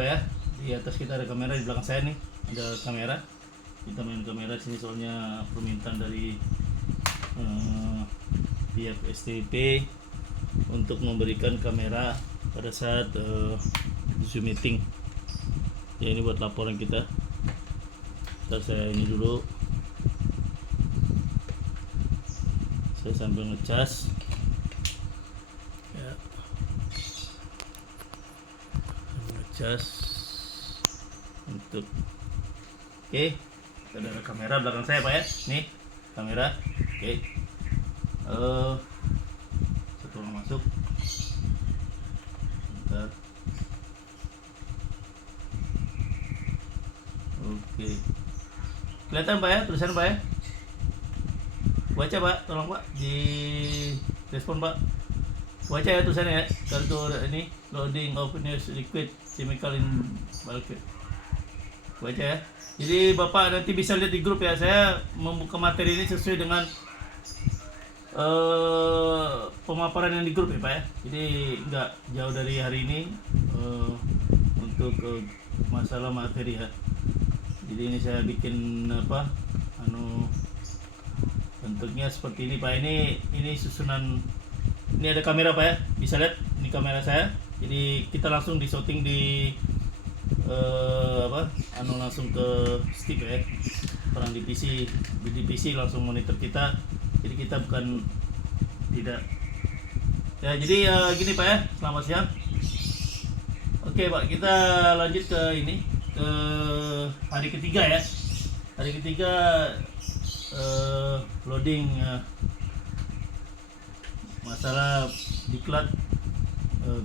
Pak ya. Di atas kita ada kamera, di belakang saya nih ada kamera. Kita main kamera sini soalnya permintaan dari pihak STP untuk memberikan kamera pada saat Zoom meeting. Ya ini buat laporan kita. Ntar saya ini dulu. Saya sambil ngecas. Ya. Ngecas untuk oke. Ada kamera belakang saya Pak ya. Nih kamera. Oke. Satu orang masuk. Bentar. Oke. Kelihatan Pak ya, tulisan Pak ya. Baca Pak, tolong Pak di respon Pak. Baca ya tulisannya ya. Kalau ini loading openness liquid chemical in bulk. Baca ya. Jadi Bapak nanti bisa lihat di grup ya. Saya membuka materi ini sesuai dengan pemaparan yang di grup ya Pak ya. Jadi nggak jauh dari hari ini untuk masalah materi ya. Jadi ini saya bikin bentuknya seperti ini Pak. Ini susunan. Ini ada kamera Pak ya. Bisa lihat ini kamera saya. Jadi kita langsung di shooting di langsung ke stick ya. Orang di PC langsung monitor kita. Jadi kita bukan tidak. Ya jadi gini Pak ya. Selamat siang. Oke Pak, kita lanjut ke ini, ke hari ketiga ya. Hari ketiga loading masalah diklat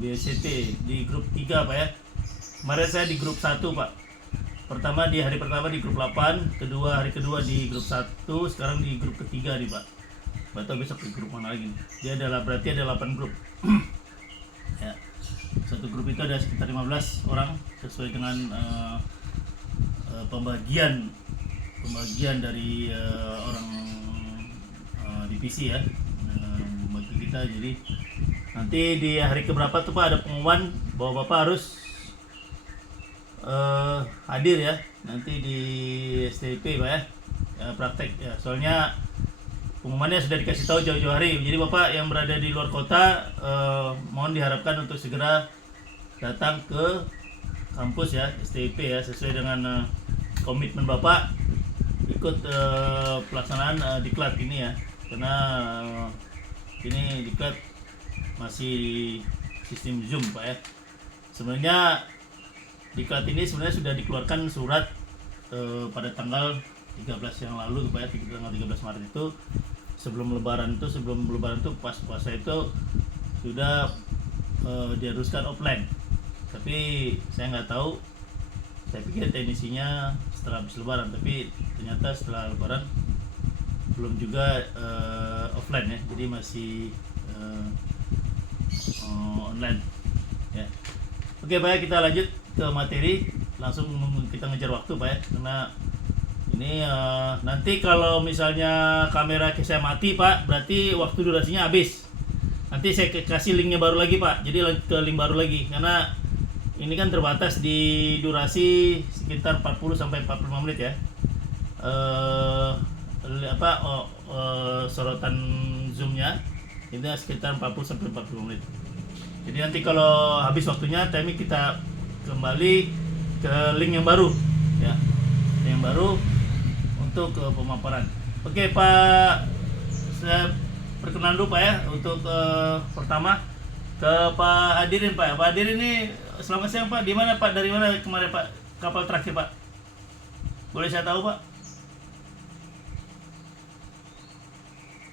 BSCT di grup 3 Pak ya. Kemarin saya di grup 1 Pak. Hari pertama di grup 8, hari kedua di grup 1, sekarang di grup ketiga nih Pak. Nggak tahu besok di grup mana lagi. Berarti ada 8 grup. Ya. Satu grup itu ada sekitar 15 orang sesuai dengan pembagian dari orang divisi ya, membantu kita. Jadi nanti di hari keberapa tuh Pak ada pengumuman bahwa Bapak harus hadir ya nanti di STP Pak ya, praktek ya. Soalnya pengumumannya sudah dikasih tahu jauh-jauh hari. Jadi Bapak yang berada di luar kota mohon diharapkan untuk segera datang ke kampus ya STP ya, sesuai dengan komitmen Bapak ikut pelaksanaan diklat ini ya. Karena ini diklat masih sistem Zoom Pak ya. Sebenarnya diklat ini sebenarnya sudah dikeluarkan surat pada tanggal 13 yang lalu Pak ya, tanggal 13 Maret itu, sebelum lebaran itu pas puasa itu sudah diharuskan offline. Tapi saya nggak tahu, saya pikir teknisinya setelah habis lebaran, tapi ternyata setelah lebaran belum juga offline ya, jadi masih online ya. Oke Pak ya, kita lanjut ke materi, langsung kita ngejar waktu Pak ya, karena ini nanti kalau misalnya kamera saya mati Pak, berarti waktu durasinya habis. Nanti saya kasih linknya baru lagi Pak, jadi ke link baru lagi, karena ini kan terbatas di durasi sekitar 40 sampai 45 menit ya. Sorotan zoomnya itu sekitar 40 sampai 40 menit. Jadi nanti kalau habis waktunya, kita kembali ke link yang baru ya, yang baru untuk pemaparan. Oke Pak, saya perkenalan dulu Pak ya untuk pertama ke Pak Hadirin Pak. Pak Hadirin ini selamat siang Pak. Di mana Pak? Dari mana kemarin Pak? Kapal terakhir Pak? Boleh saya tahu Pak?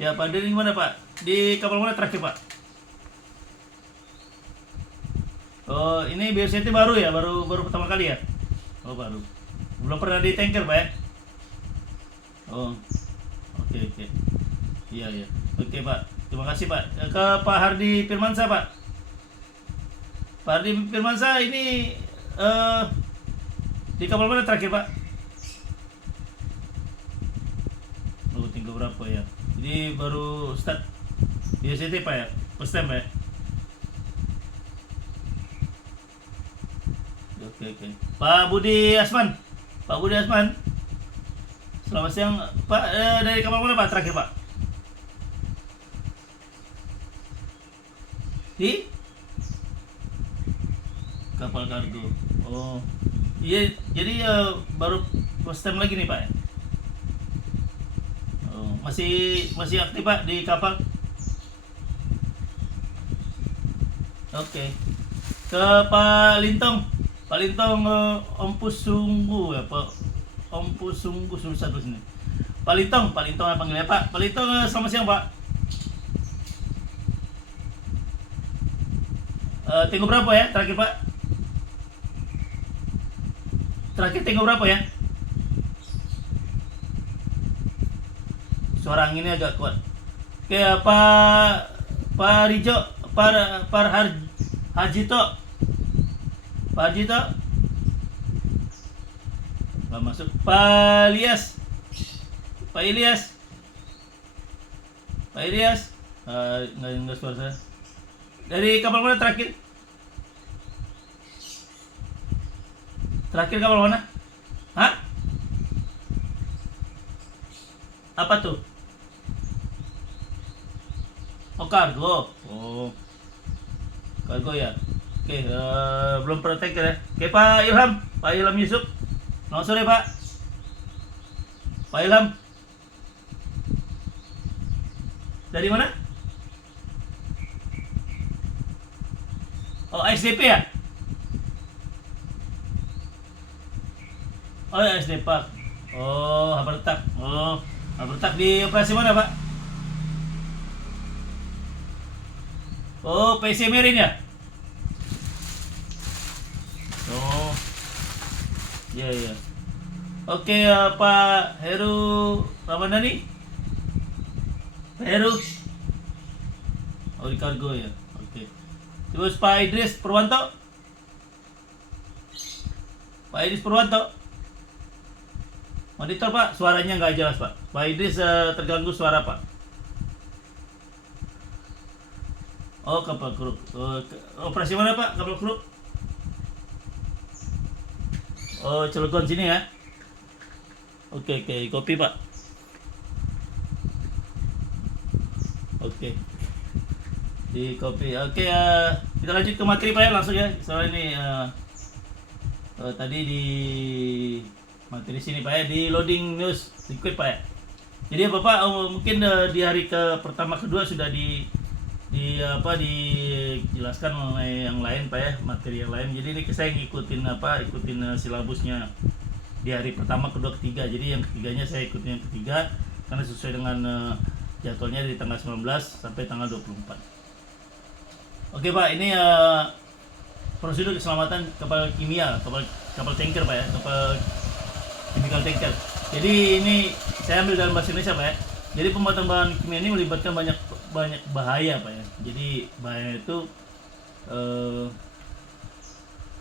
Ya Pak Hadirin gimana Pak? Di kapal mana terakhir Pak? Oh ini BSCT baru ya? Baru pertama kali ya? Oh baru. Belum pernah di tanker Pak ya? Oh oke. Iya. Oke Pak, terima kasih Pak. Ke Pak Hardi Firmansyah Pak. Pak Hardi Firmansyah ini di kapal mana terakhir Pak? Oh tinggal berapa ya? Jadi baru start BSCT Pak ya? First time Pak ya? Oke. oke. Pak Budi Asman. Pak Budi Asman. Selamat siang, Pak. Dari kapal mana Pak terakhir Pak? Di kapal kargo. Oh, iya. Jadi baru first time lagi nih Pak. Oh, masih aktif Pak di kapal? Oke. Ke Pak Lintong. Pak Lintong Om Pusunggu ya Pak. Om Pusunggu susah tuh sini. Pak Lintong apa panggilnya Pak? Pak Lintong selamat siang Pak. Tengok berapa ya terakhir Pak? Terakhir tengok berapa ya? Suara anginnya agak kuat. Oke, Pak Rijo, Pak Harjito. Pak Harjito. Nggak masuk. Pak Ilyas. Pak Ilyas. Pak Ilyas. Nggak suara saya. Dari kapal mana terakhir? Terakhir kapal mana? Hah? Apa tuh? Oh, kargo. Oh, kargo ya. Oke, belum pernah tanker ya. Oke, Pak Ilham Yusuf. Selamat sore Pak. Pak Ilham. Dari mana? Oh, SDP ya? Oh ya, SD Park. Oh, Habertak. Oh, Habertak di operasi mana Pak? Oh, PC Marine ya? Oh, iya iya. Oke, Pak Heru Ramadhani. Pak Heru. Oh, di kargo ya. Oke. Terus Pak Idris Purwanto. Pak Idris Purwanto. Monitor Pak, suaranya nggak jelas Pak. Pak Idris terganggu suara Pak. Oh, kapal kru. Operasi mana Pak? Kapal kru? Oh, Cilegon sini ya. Oke, kopi Pak. Oke. Di kopi. Oke, kita lanjut ke materi Pak ya langsung ya. Soal ini tadi di materi sini Pak ya, di loading news liquid Pak ya. Jadi Bapak mungkin di hari pertama kedua sudah dijelaskan oleh yang lain Pak ya, materi yang lain. Jadi ini saya ngikutin silabusnya di hari pertama, kedua, ketiga. Jadi yang ketiganya saya ikutin yang ketiga karena sesuai dengan jadwalnya dari tanggal 19 sampai tanggal 24. Oke Pak, ini prosedur keselamatan kapal kimia, kapal tanker Pak ya, kapal chemical tanker. Jadi ini saya ambil dalam bahasa Indonesia Pak ya. Jadi pembuatan bahan kimia ini melibatkan banyak bahaya Pak ya. Jadi bahaya itu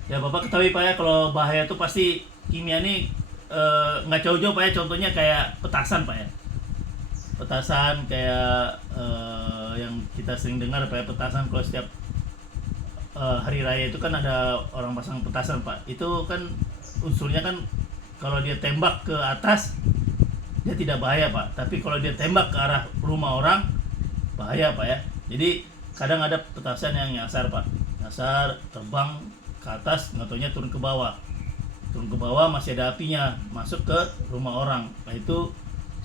ya Bapak ketahui Pak ya, kalau bahaya itu pasti kimia ini nggak jauh-jauh Pak ya. Contohnya kayak petasan Pak ya. Petasan kayak yang kita sering dengar Pak ya, petasan kalau setiap hari raya itu kan ada orang pasang petasan Pak. Itu kan unsurnya kan kalau dia tembak ke atas dia tidak bahaya Pak, tapi kalau dia tembak ke arah rumah orang bahaya Pak ya. Jadi kadang ada petasan yang nyasar Pak, nyasar terbang ke atas, nggak taunya turun ke bawah masih ada apinya masuk ke rumah orang. Nah itu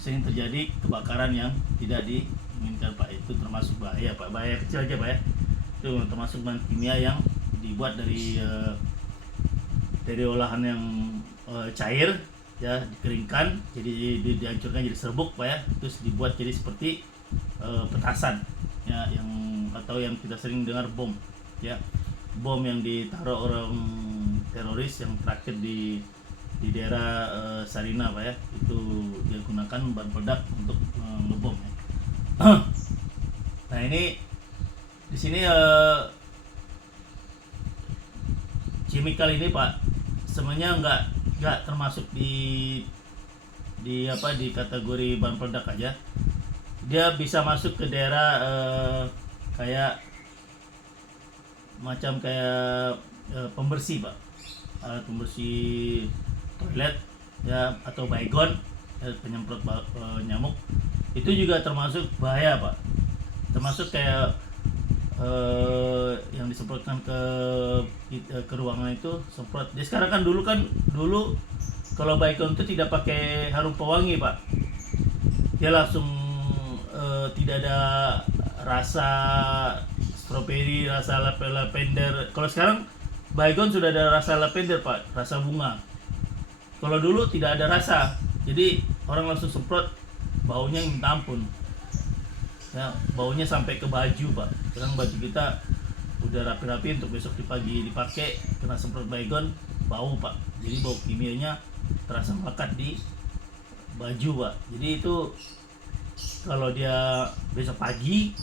sering terjadi kebakaran yang tidak diinginkan Pak. Itu termasuk bahaya Pak, bahaya kecil aja Pak ya. Itu termasuk bahan kimia yang dibuat dari olahan yang cair ya, dikeringkan jadi dihancurkan jadi serbuk Pak ya, terus dibuat jadi seperti petasan ya, yang atau yang kita sering dengar bom ya, bom yang ditaruh orang teroris yang terakhir di daerah Sarina Pak ya, itu dia gunakan bahan peledak untuk ngebom ya. Nah ini di sini chemical ini Pak sebenarnya nggak termasuk di kategori bahan peledak aja. Dia bisa masuk ke daerah kayak pembersih Pak. alat pembersih toilet ya, atau baygon ya, penyemprot nyamuk, itu juga termasuk bahaya Pak. Termasuk kayak yang disemprotkan ke ruangan itu semprot. Jadi sekarang kan dulu kalau baygon itu tidak pakai harum pewangi Pak, dia langsung tidak ada rasa stroberi, rasa lavender. Kalau sekarang baygon sudah ada rasa lavender Pak, rasa bunga. Kalau dulu tidak ada rasa, jadi orang langsung semprot, baunya minta ampun ya, baunya sampai ke baju Pak. Sekarang baju kita udah rapi-rapi untuk besok di pagi dipakai, kena semprot baygon, bau Pak. Jadi bau kimianya terasa melekat di baju Pak. Jadi itu kalau dia besok pagi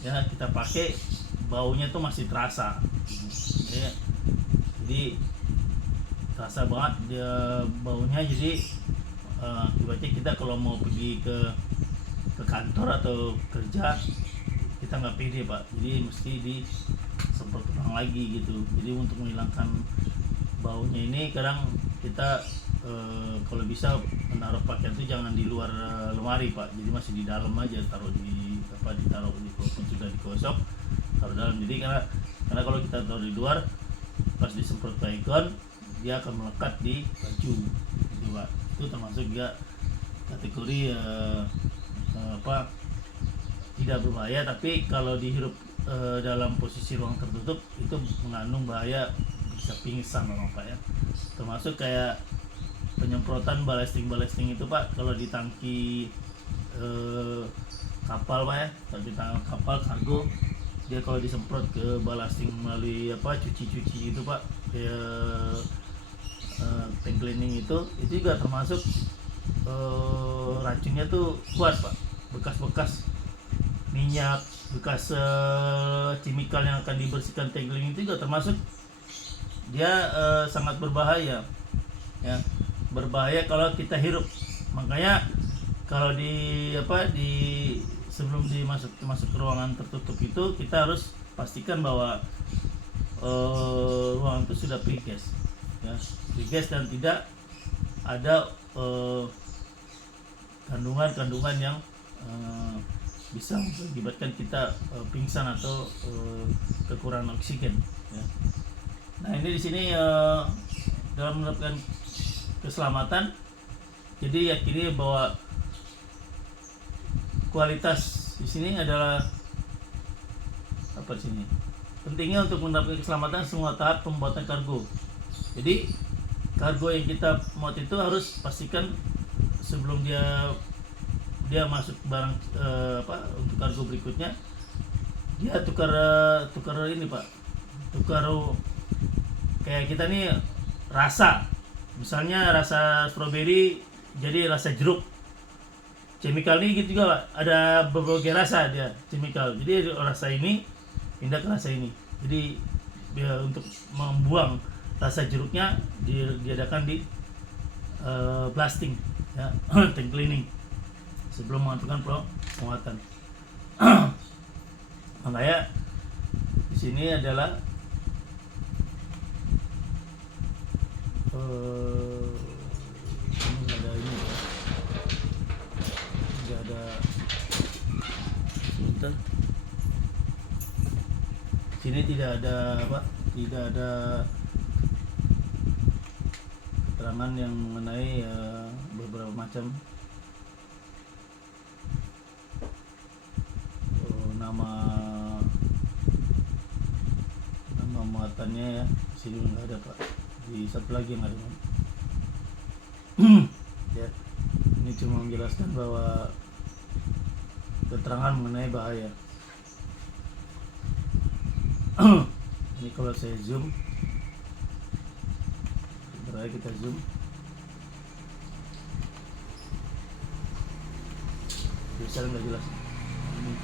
ya kita pakai, baunya tuh masih terasa ya. Jadi terasa banget dia baunya. Jadi akibatnya kita kalau mau pergi ke kantor atau kerja kita nggak pede Pak, jadi mesti disemprot ulang lagi gitu. Jadi untuk menghilangkan baunya ini, kadang kita kalau bisa menaruh pakaian itu jangan di luar lemari Pak, jadi masih di dalam aja, ditaruh di kulkas, sudah digosok taruh dalam. Jadi karena kalau kita taruh di luar pas disemprot baygon dia akan melekat di baju gitu Pak. Itu termasuk juga kategori tidak berbahaya, tapi kalau dihirup dalam posisi ruang tertutup itu mengandung bahaya, bisa pingsan orang Pak ya. Termasuk kayak penyemprotan balesting itu Pak, kalau di tangki kapal Pak ya, kalau di tangki kapal kargo, dia kalau disemprot ke ballasting melalui cuci itu Pak, kayak tank cleaning itu juga termasuk racunnya tuh kuat Pak. Bekas-bekas minyak, bekas chemical yang akan dibersihkan tank cleaning itu juga termasuk dia sangat berbahaya ya, berbahaya kalau kita hirup. Makanya kalau sebelum masuk ke ruangan tertutup itu kita harus pastikan bahwa ruangan itu sudah pre-gas ya, pre-gas dan tidak ada kandungan yang bisa mengakibatkan kita pingsan atau kekurangan oksigen ya. Nah ini di sini dalam menerapkan keselamatan, jadi yakini bahwa kualitas di sini adalah pentingnya untuk menerapkan keselamatan semua tahap pembuatan kargo. Jadi kargo yang kita muat itu harus pastikan sebelum dia masuk barang untuk kargo berikutnya, dia tukar ini Pak, tukar kayak kita nih rasa, misalnya rasa stroberi jadi rasa jeruk. Chemical ini gitu juga Pak, ada berbagai rasa dia chemical, jadi rasa ini pindah ke rasa ini. Jadi dia untuk membuang rasa jeruknya diadakan di blasting ya, tank cleaning sebelum menentukan penguatan. Makanya di sini adalah ini ada sebentar. Sini tidak ada keterangan yang mengenai beberapa macam nama muatannya ya. Sini nggak ada Pak, di satu lagi yang ada ya. Ini cuma menjelaskan bahwa keterangan mengenai bahaya. Ini kalau saya zoom, sebentar kita zoom, bisa nggak jelas ini.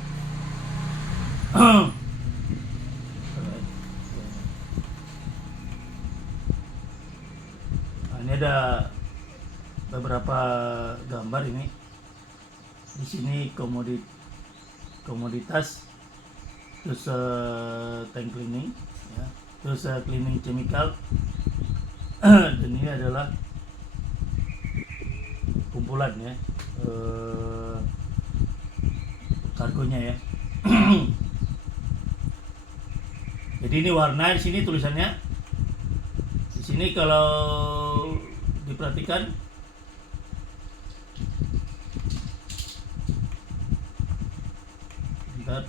Nah, ini ada beberapa gambar ini. Di sini komoditas, terus tank cleaning ya, terus cleaning chemical, Dan ini adalah kumpulan ya, kargonya ya. Jadi ini warna, di sini tulisannya. Di sini kalau diperhatikan bentar.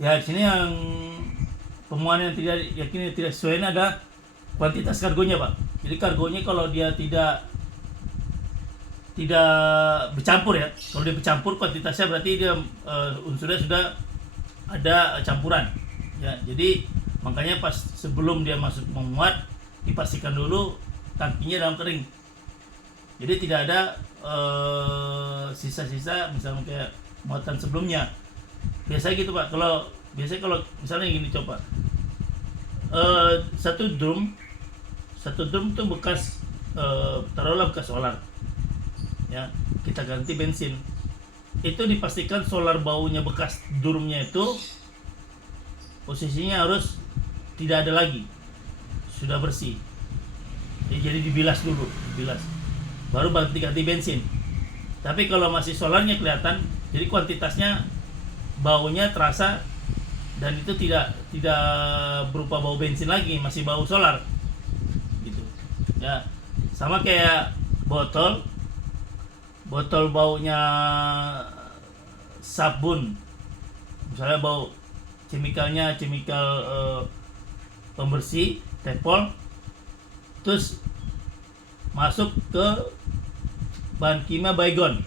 Ya, di sini yang pemuatan yang tidak yakin tidak sesuai ini ada kuantitas kargonya, Pak. Jadi kargonya kalau dia tidak bercampur ya. Kalau dia bercampur kuantitasnya berarti dia unsurnya sudah ada campuran. Ya, jadi makanya pas sebelum dia masuk memuat dipastikan dulu tangkinya dalam kering. Jadi tidak ada sisa-sisa misalnya kayak muatan sebelumnya. Biasanya gitu Pak. Biasanya kalau misalnya gini coba. Satu drum itu bekas taruhlah bekas solar. Ya, kita ganti bensin. Itu dipastikan solar baunya bekas drumnya itu posisinya harus tidak ada lagi. Sudah bersih. Jadi dibilas dulu, baru ganti bensin. Tapi kalau masih solarnya kelihatan, jadi kuantitasnya baunya terasa dan itu tidak berupa bau bensin lagi, masih bau solar gitu ya. Sama kayak botol baunya sabun, misalnya bau chemical pembersih tepol, terus masuk ke bahan kimia baygon.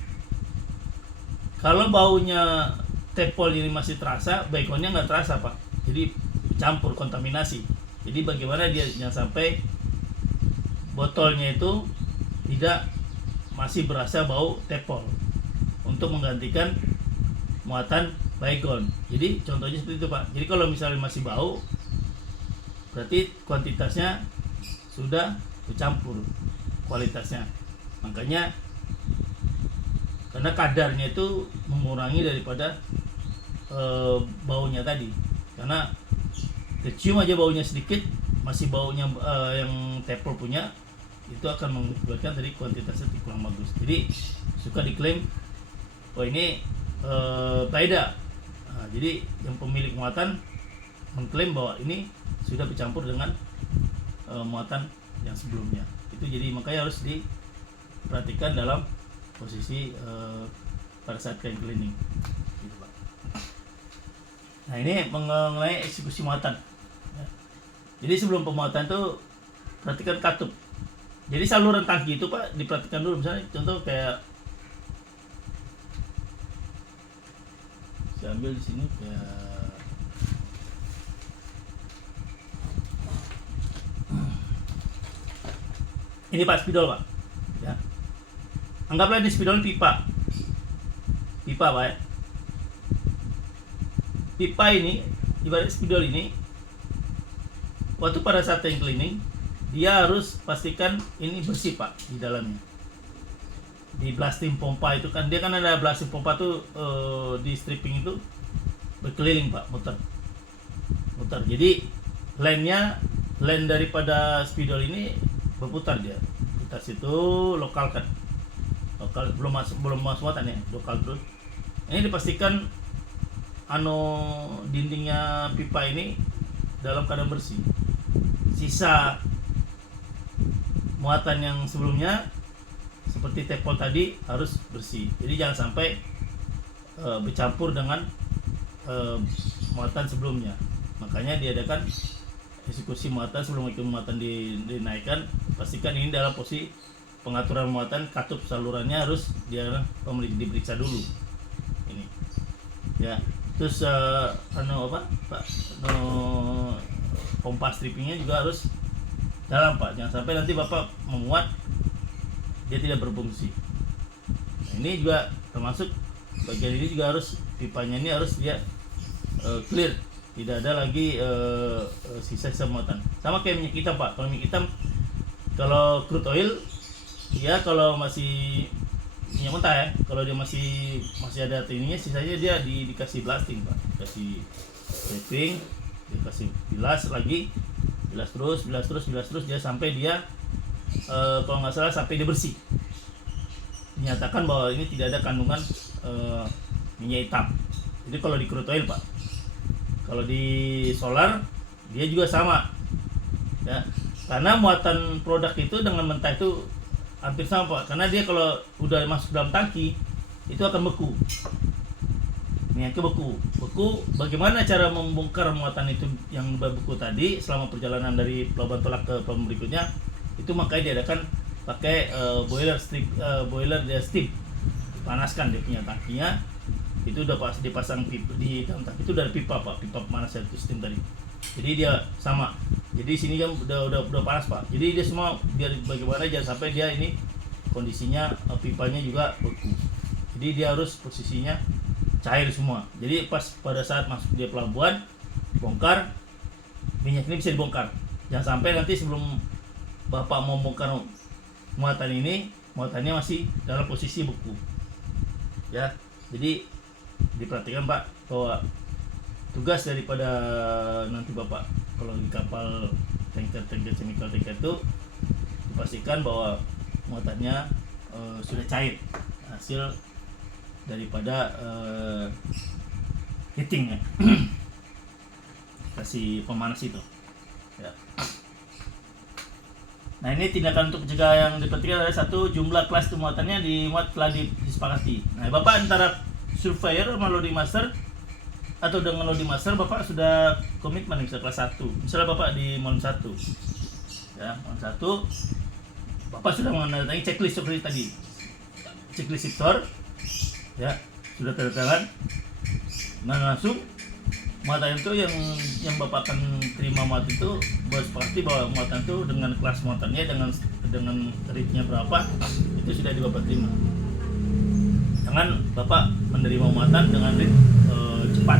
Kalau baunya tepol ini masih terasa, baygonnya nggak terasa Pak. Jadi campur, kontaminasi. Jadi bagaimana dia jangan sampai botolnya itu tidak masih berasa bau tepol untuk menggantikan muatan baygon. Jadi contohnya seperti itu Pak. Jadi kalau misalnya masih bau, berarti kuantitasnya sudah bercampur kualitasnya. Makanya karena kadarnya itu mengurangi daripada baunya tadi, karena kecium aja baunya sedikit, masih baunya yang tepol punya itu akan mengakibatkan tadi kuantitasnya kurang bagus. Jadi suka diklaim ini beda. Nah, jadi yang pemilik muatan mengklaim bahwa ini sudah bercampur dengan muatan yang sebelumnya. Itu jadi makanya harus diperhatikan dalam posisi pada saat cleaning. Gitu, Pak. Nah ini mengenai eksekusi muatan. Ya. Jadi sebelum pemuatan tuh perhatikan katup. Jadi saluran tangki itu Pak diperhatikan dulu, misalnya contoh kayak saya ambil di sini kayak ini Pak, spidol Pak. Ya. Anggaplah di spidol pipa Pak ya. Pipa ini ibarat spidol ini, waktu pada saat tank cleaning dia harus pastikan ini bersih Pak di dalamnya. Di blasting pompa itu kan dia kan ada blasting pompa tuh di stripping itu berkeliling Pak, muter. Jadi line daripada spidol ini berputar dia. Kita situ lokal belum masuk muatan ya, lokal terus. Ini dipastikan dindingnya pipa ini dalam keadaan bersih. Sisa muatan yang sebelumnya seperti tepol tadi harus bersih. Jadi jangan sampai bercampur dengan muatan sebelumnya. Makanya diadakan eksekusi muatan sebelum muatan dinaikkan. Pastikan ini dalam posisi pengaturan muatan, katup salurannya harus diperiksa dulu. Ini ya. Terus pompa strippingnya juga harus dalam Pak, jangan sampai nanti Bapak memuat dia tidak berfungsi. Nah, ini juga termasuk bagian ini juga harus pipanya ini harus dia clear, tidak ada lagi sisa-sisa muatan. Sama kayak minyak hitam Pak. Kalau minyak hitam, kalau crude oil ya kalau masih minyak mentah ya. Kalau dia masih ada ininya, sisanya dia dikasih blasting Pak, dikasih taping, dikasih bilas lagi, bilas terus dia sampai dia kalau nggak salah sampai dia bersih, dinyatakan bahwa ini tidak ada kandungan minyak hitam. Jadi kalau di crude oil Pak, kalau di solar dia juga sama ya, karena muatan produk itu dengan mentah itu hampir sama Pak, karena dia kalau udah masuk dalam tangki itu akan beku, minyaknya beku. Bagaimana cara membongkar muatan itu yang beku tadi selama perjalanan dari pelabuhan Tolak ke pelabuhan berikutnya? Itu makanya diadakan pakai boiler dia steam, dipanaskan dia punya tangkinya, itu udah pas dipasang pipa di dalam tangki itu dari pipa Pak, pipa panas itu steam tadi. Jadi dia sama. Jadi sini kan udah panas Pak. Jadi dia semua biar bagaimana jangan sampai dia ini kondisinya pipanya juga beku. Jadi dia harus posisinya cair semua. Jadi pas pada saat masuk dia pelabuhan, bongkar, minyak ini bisa dibongkar. Jangan sampai nanti sebelum Bapak mau bongkar muatan ini, muatannya masih dalam posisi beku. Ya. Jadi diperhatikan Pak bahwa tugas daripada nanti Bapak kalau di kapal tanker chemical tanker itu dipastikan bahwa muatannya sudah cair hasil daripada heating ya. Kasih pemanas itu ya. Nah ini tindakan untuk mencegah yang diperhatikan adalah satu, jumlah kelas muatannya telah disepakati. Nah Bapak antara surveyor sama loading master atau dengan loading master Bapak sudah komitmen bisa kelas 1. Misalnya Bapak di Mon 1 ya, Mon 1 Bapak sudah menandatangani checklist seperti tadi, checklist sektor ya, sudah tanda tangan. Nah langsung muatan itu yang Bapak akan terima muatan itu bersepakati bahwa muatan itu dengan kelas muatannya dengan rate-nya berapa itu sudah di Bapak terima. Jangan Bapak menerima muatan dengan rate cepat.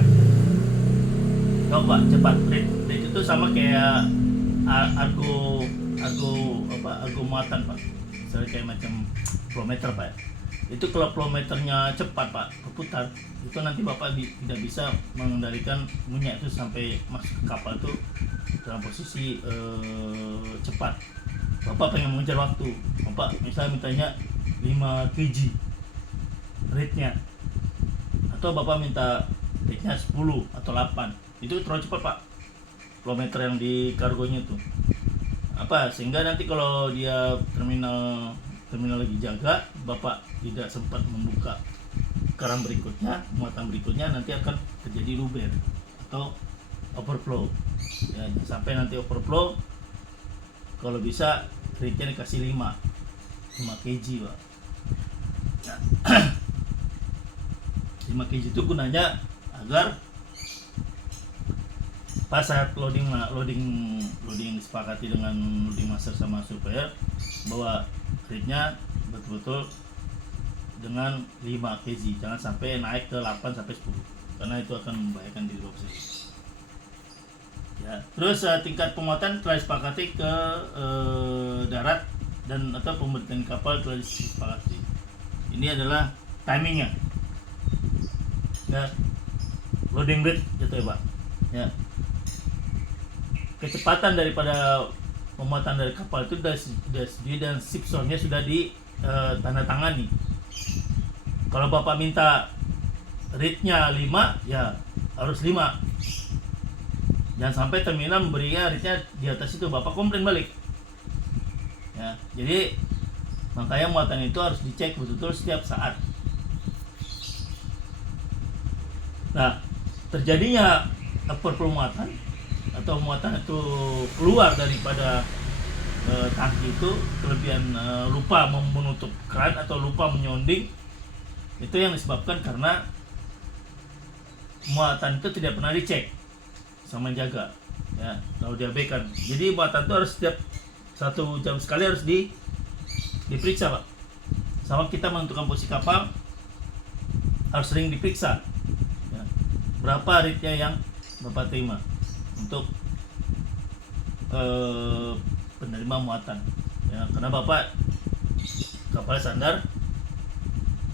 Tahu Pak, cepat rate itu sama kayak argo muatan Pak. Misalnya kayak macam kilometer Pak. Itu kalau kilometernya cepat Pak, berputar, itu nanti Bapak tidak bisa mengendalikan minyak itu sampai masuk ke kapal itu dalam posisi cepat. Bapak pengen mengejar waktu, Bapak misalnya mintanya 5 kg rate-nya, atau Bapak minta rate-nya 10 atau 8, itu terlalu cepat Pak, kilometer yang di kargonya itu apa, sehingga nanti kalau dia terminal lagi jaga, Bapak tidak sempat membuka keran berikutnya, muatan berikutnya, nanti akan terjadi luber atau overflow ya. Sampai nanti overflow, kalau bisa rate-nya dikasih 5 kg Pak ya. 5 kg itu gunanya agar pas saat loading disepakati dengan loading master sama supplier bahwa rate-nya betul-betul dengan 5 kg, jangan sampai naik ke 8 sampai 10 karena itu akan membahayakan diri Bapak sendiri. Ya, terus tingkat pemuatan telah disepakati ke darat dan atau pemberhentian kapal telah disepakati. Ini adalah timingnya. Ya, loading rate gitu ya Pak. Ya. Kecepatan daripada pemuatan dari kapal itu sudah dan shipzone-nya sudah tanda tangani. Kalau Bapak minta rate-nya 5, ya harus 5. Jangan sampai terminal memberinya rate-nya di atas itu, Bapak komplain balik. Ya, jadi makanya muatan itu harus dicek betul-betul setiap saat. Nah, terjadinya permuatan atau muatan itu keluar daripada tangki itu, kelebihan lupa menutup keran atau lupa menyonding, itu yang disebabkan karena muatan itu tidak pernah dicek sama jaga ya, kalau diabaikan. Jadi muatan itu harus setiap 1 jam sekali harus diperiksa Pak. Sama kita menentukan posisi kapal harus sering diperiksa ya, berapa rate-nya yang Bapak terima untuk penerima muatan ya, karena Bapak kapal standar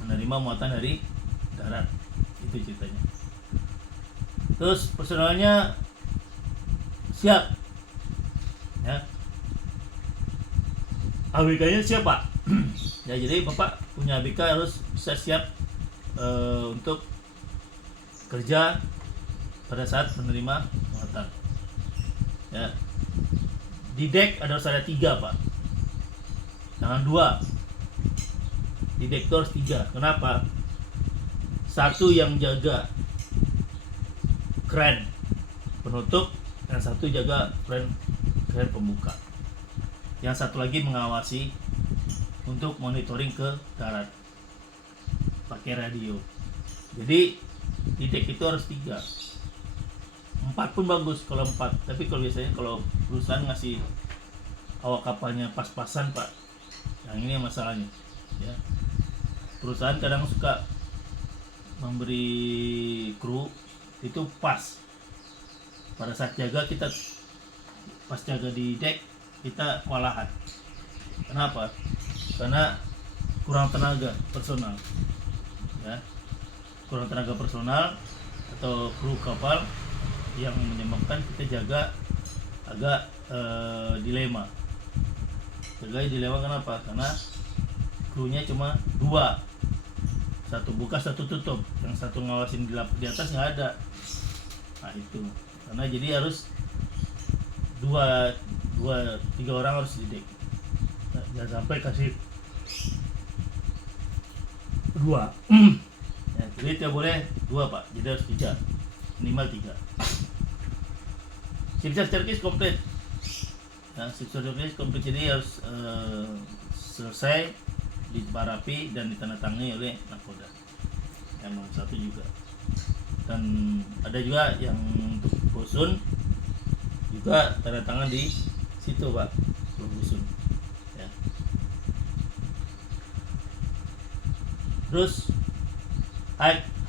menerima muatan dari darat. Itu ceritanya. Terus personalnya siap, ya. ABK-nya siap Pak. Ya, jadi Bapak punya ABK harus bisa siap untuk kerja pada saat menerima muatan. Ya. Di dek harus ada 3 Pak, jangan 2. Di dek itu harus 3. Kenapa? 1 yang jaga kren penutup, yang 1 jaga kren pembuka, yang 1 lagi mengawasi untuk monitoring ke darat pakai radio. Jadi di dek itu harus 3. 4 pun bagus kalau 4, tapi kalau biasanya kalau perusahaan ngasih awak kapalnya pas-pasan Pak, yang ini masalahnya, ya. Perusahaan kadang suka memberi kru itu pas pada saat jaga, kita pas jaga di dek kita kewalahan. Kenapa? Karena kurang tenaga personal, ya. Kurang tenaga personal atau kru kapal yang menyebabkan kita jaga agak dilema. Kenapa? Karena krunya cuma 2, 1 buka 1 tutup, yang 1 ngawasin di atas nggak ada. Nah itu, karena jadi harus 3 orang harus di dek. Nah, jangan sampai kasih 2. Ya, jadi tidak boleh 2 Pak, jadi harus 3, minimal 3. Shipyard service komplit. Nah, shipyard service komplit, jadi harus selesai diparapi dan ditandatangani oleh nakoda. Yang nomor 1 juga. Dan ada juga yang untuk bosun juga tanda tangan di situ Pak, bosun. Ya. Terus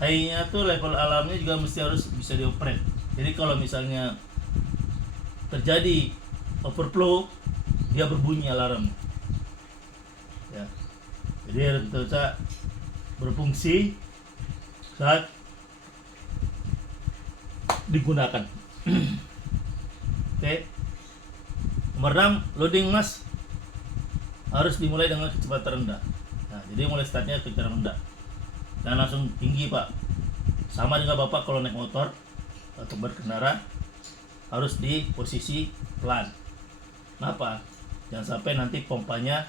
high-nya tuh level alarmnya juga mesti harus bisa dioperate. Jadi kalau misalnya terjadi overflow, dia berbunyi alarm. Ya. Jadi harus bisa berfungsi saat digunakan. Oke. Nomor 6, loading mas harus dimulai dengan kecepatan rendah. Nah, jadi mulai startnya kecepatan rendah. Jangan langsung tinggi Pak. Sama dengan Bapak kalau naik motor atau berkendara, harus di posisi pelan. Kenapa? Jangan sampai nanti pompanya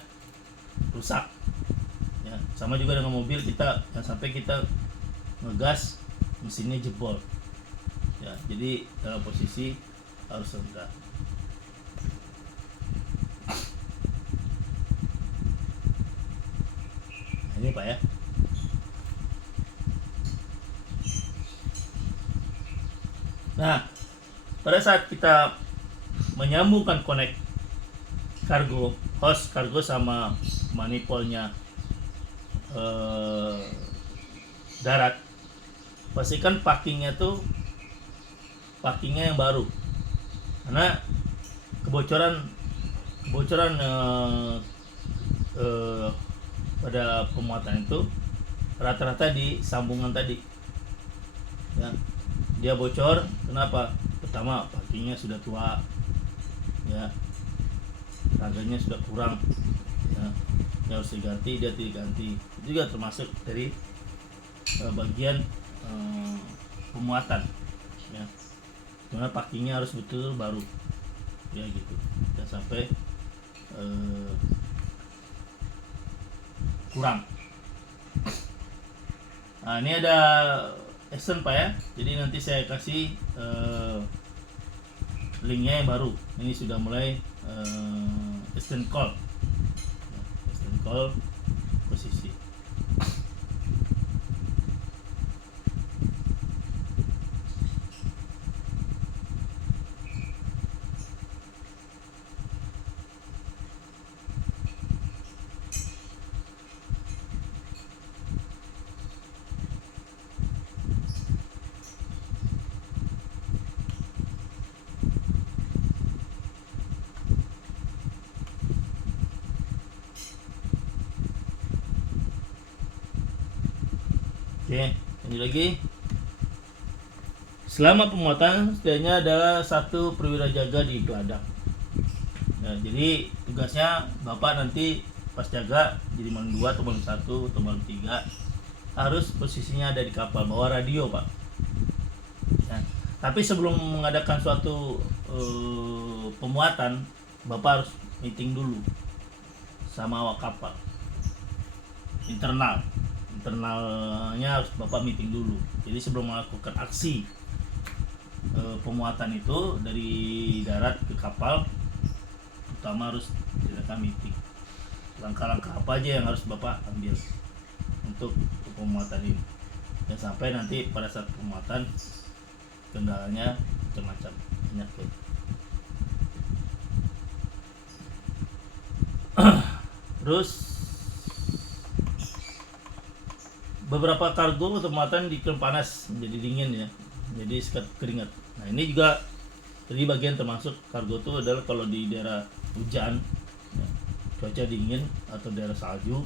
rusak. Ya, sama juga dengan mobil, kita jangan sampai kita ngegas mesinnya jebol. Ya, jadi dalam posisi harus rendah. Nah, ini Pak ya. Nah, pada saat kita menyambungkan connect kargo, host kargo sama manifoldnya darat, pastikan packingnya yang baru, karena kebocoran pada pemuatan itu rata-rata di sambungan tadi, ya. Dia bocor, kenapa? Pertama, packingnya sudah tua, ya, tenaganya sudah kurang, ya, harus diganti, dia diganti. Itu juga termasuk dari bagian pemuatan, ya, karena packingnya harus betul baru, ya gitu, jangan sampai kurang. Nah, ini ada action Pak ya, jadi nanti saya kasih linknya yang baru. Ini sudah mulai instant call, instant call posisi. Oke, lanjut lagi. Selama pemuatan setidaknya adalah satu perwira jaga di ladang. Nah, jadi tugasnya Bapak nanti pas jaga jadi malam 2 atau malam 1 atau malam 3 harus posisinya ada di kapal, bawa radio Pak. Ya. Tapi sebelum mengadakan suatu pemuatan, Bapak harus meeting dulu sama awak kapal. Internalnya harus Bapak meeting dulu. Jadi sebelum melakukan aksi pemuatan itu dari darat ke kapal, utama harus dilakukan meeting. Langkah-langkah apa aja yang harus Bapak ambil untuk pemuatan ini, dan sampai nanti pada saat pemuatan kendalanya macam-macam penyakit. Terus beberapa kargo untuk pemuatan di iklim panas menjadi dingin ya, jadi sekat keringat. Nah ini juga jadi bagian termasuk kargo itu adalah kalau di daerah hujan ya, cuaca dingin atau daerah salju,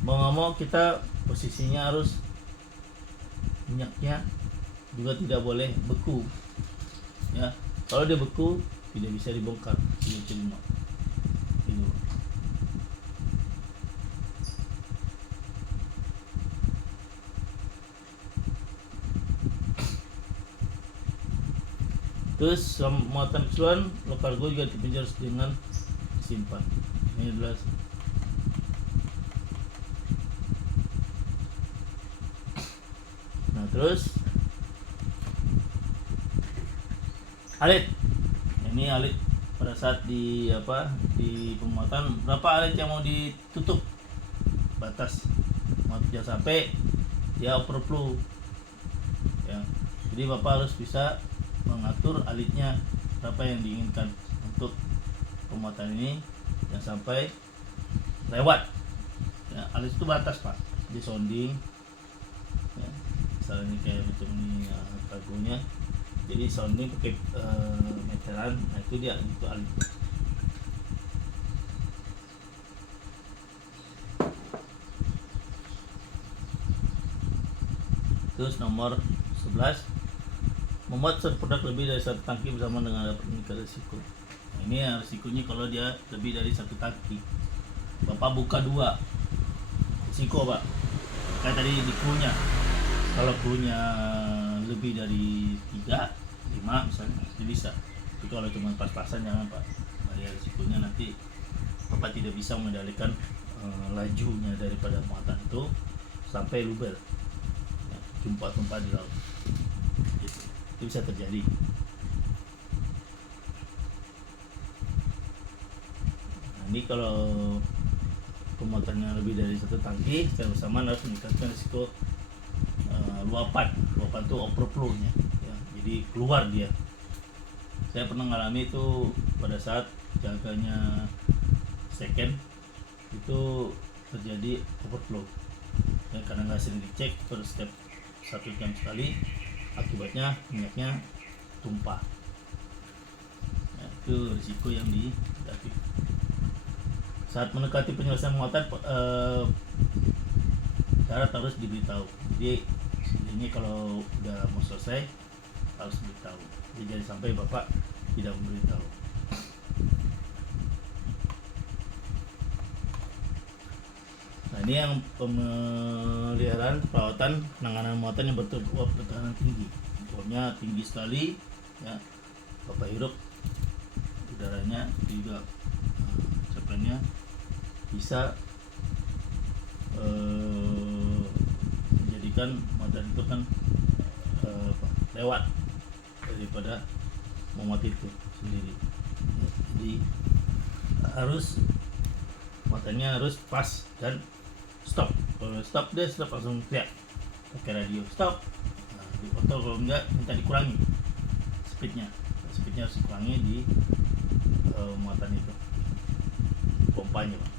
mau nggak mau kita posisinya harus minyaknya juga tidak boleh beku ya. Kalau dia beku tidak bisa dibongkar, tidak terima gitu. Terus muatan keseluruhan lo kargo juga dipinjau dengan simpan. Ini adalah terus alit. Ini alit pada saat di pemuatan, berapa alit yang mau ditutup batas, mau jangan sampai dia overflow ya. Jadi Bapak harus bisa mengatur alitnya berapa yang diinginkan untuk pemuatan ini, jangan sampai lewat ya. Alit itu batas Pak, di sounding ya. Misalnya kayak macam ini kargonya, jadi sounding pakai meteran, nah itu dia itu alit. Terus nomor 11, membuat satu produk lebih dari satu tangki bersama dengan dapat meningkat risiko. Nah, ini risikonya kalau dia lebih dari satu tangki, Bapak buka 2 risiko Pak. Kayak tadi di krunya, kalau krunya lebih dari 3, 5 misalnya itu bisa. Tapi kalau cuma pas-pasan jangan Pak. Nah, risikonya nanti Bapak tidak bisa mengendalikan lajunya daripada muatan itu sampai luber ya, tumpah-tumpah di laut gitu. Itu bisa terjadi. Nah, ini kalau pemuatannya lebih dari satu tangki, secara bersamaan harus meningkatkan risiko luapan itu overflow nya ya, jadi keluar dia. Saya pernah mengalami itu pada saat jaganya second itu terjadi overflow ya, karena nggak sering dicek per setiap 1 jam sekali, akibatnya minyaknya tumpah ya, itu risiko yang dihadapi. Saat mendekati penyelesaian muatan darat harus diberitahu. Jadi ini kalau udah mau selesai harus diberitahu. Jadi jangan sampai Bapak tidak memberitahu. Nah ini yang pemeliharaan perawatan penanganan muatan yang bertekanan tinggi. Uapnya tinggi sekali ya, Bapak hirup udaranya juga capaiannya bisa menjadikan muatan itu kan lewat daripada muat itu sendiri. Jadi harus muatannya harus pas dan stop. Kalau stop dia stop langsung teriak pakai radio stop. Nah, di foto kalau enggak minta dikurangi speednya harus dikurangi di muatan itu, pompanya Pak.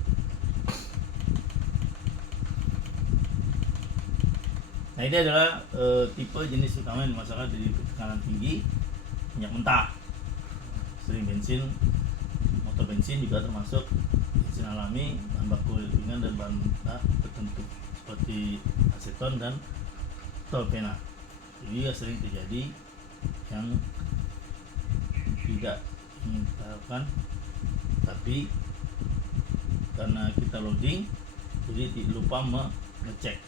Nah ini adalah tipe jenis utama yang dimasalahkan dari tekanan tinggi, minyak mentah, sering bensin, motor bensin juga termasuk bensin alami, bahan baku ringan dan bahan mentah tertentu seperti aseton dan tolpena. Jadi sering terjadi yang tidak ingin kita harapkan, tapi karena kita loading jadi lupa mengecek,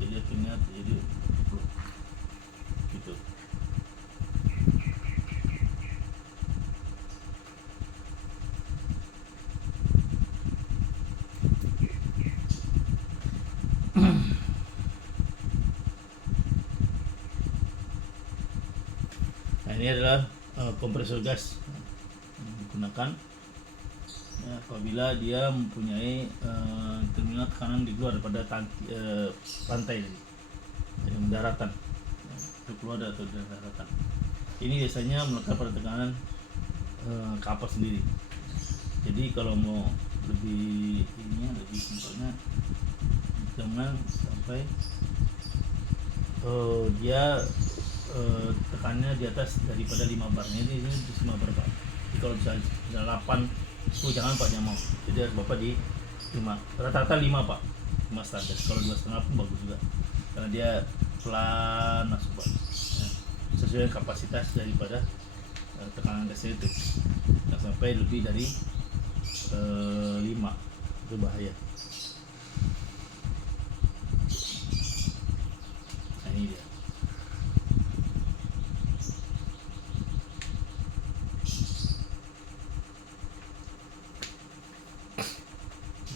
jadi akhirnya terjadi gitu. Nah, ini adalah kompresor gas yang digunakan ya, apabila dia mempunyai terminal tekanan di luar daripada pantai dari daratan, itu keluar atau dari daratan. Ini biasanya melekat pada tekanan kapal sendiri. Jadi kalau mau lebih simpelnya, jangan sampai dia tekannya di atas daripada 5 bar. Ini 5 bar Pak. Jadi kalau bisa 8, 10 jangan Pak, jangan mau. Jadi harus Bapak di 5. Rata-rata 5 Pak. 5 standar. Kalau 2,5 pun bagus juga. Karena dia pelan masuk Pak. Ya, sesuai kapasitas daripada tekanan gas itu. Jangan sampai lebih dari 5. Itu bahaya. Nah, ini dia.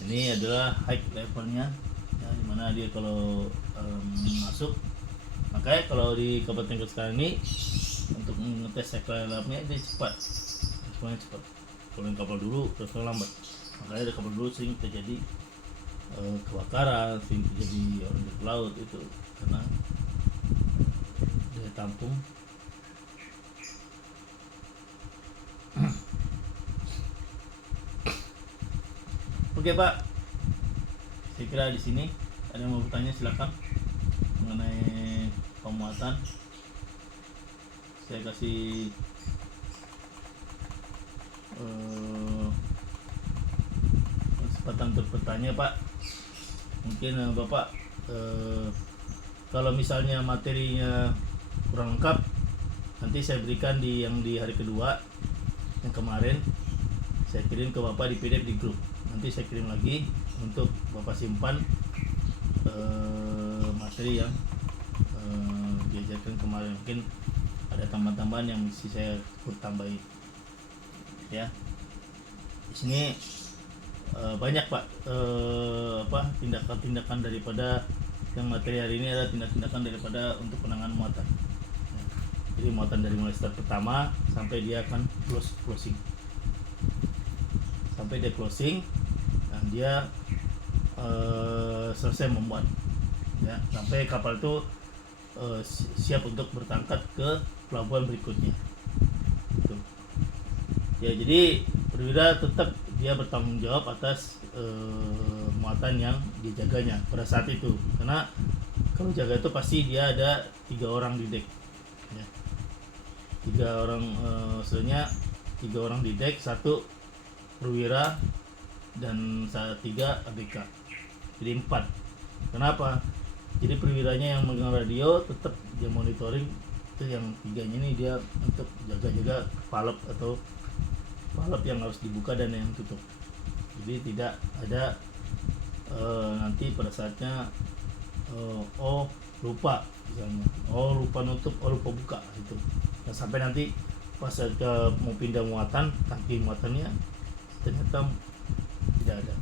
Ini adalah high levelnya ya, dimana dia kalau masuk, makanya kalau di Kabupaten Kota sekarang ini untuk mengetes high levelnya dia cepat, responnya cepat. Kalau yang kapal dulu terus lambat, makanya ada kapal dulu sering terjadi kebakaran, sering terjadi orang di laut itu karena dia tampung. Oke Pak, saya kira di sini ada yang mau bertanya silakan mengenai pemuatan. Saya kasih kesempatan untuk bertanya Pak. Mungkin Bapak kalau misalnya materinya kurang lengkap, nanti saya berikan di hari kedua yang kemarin saya kirim ke Bapak di PDF di grup. Nanti saya kirim lagi untuk Bapak simpan materi yang diajarkan kemarin. Mungkin ada tambahan-tambahan yang mesti saya tambahin ya. Di sini banyak Pak tindakan-tindakan daripada yang materi hari ini adalah tindakan daripada untuk penanganan muatan. Jadi muatan dari mulai start pertama sampai dia akan closing. Sampai dia closing dan dia selesai memuat ya, sampai kapal itu siap untuk berangkat ke pelabuhan berikutnya gitu. Ya, jadi perwira tetap dia bertanggung jawab atas muatan yang dijaganya pada saat itu, karena kalau jaga itu pasti dia ada 3 orang di dek ya. 3 orang sebenarnya 3 orang di dek, 1 perwira dan 3 ABK, jadi 4. Kenapa? Jadi perwiranya yang megang radio tetap dia monitoring, itu yang 3-nya ini dia untuk jaga-jaga valve atau valve yang harus dibuka dan yang tutup. Jadi tidak ada nanti pada saatnya lupa misalnya, lupa nutup, lupa buka itu. Nah, sampai nanti pas mau pindah muatan, tangki muatannya ternyata tidak ada.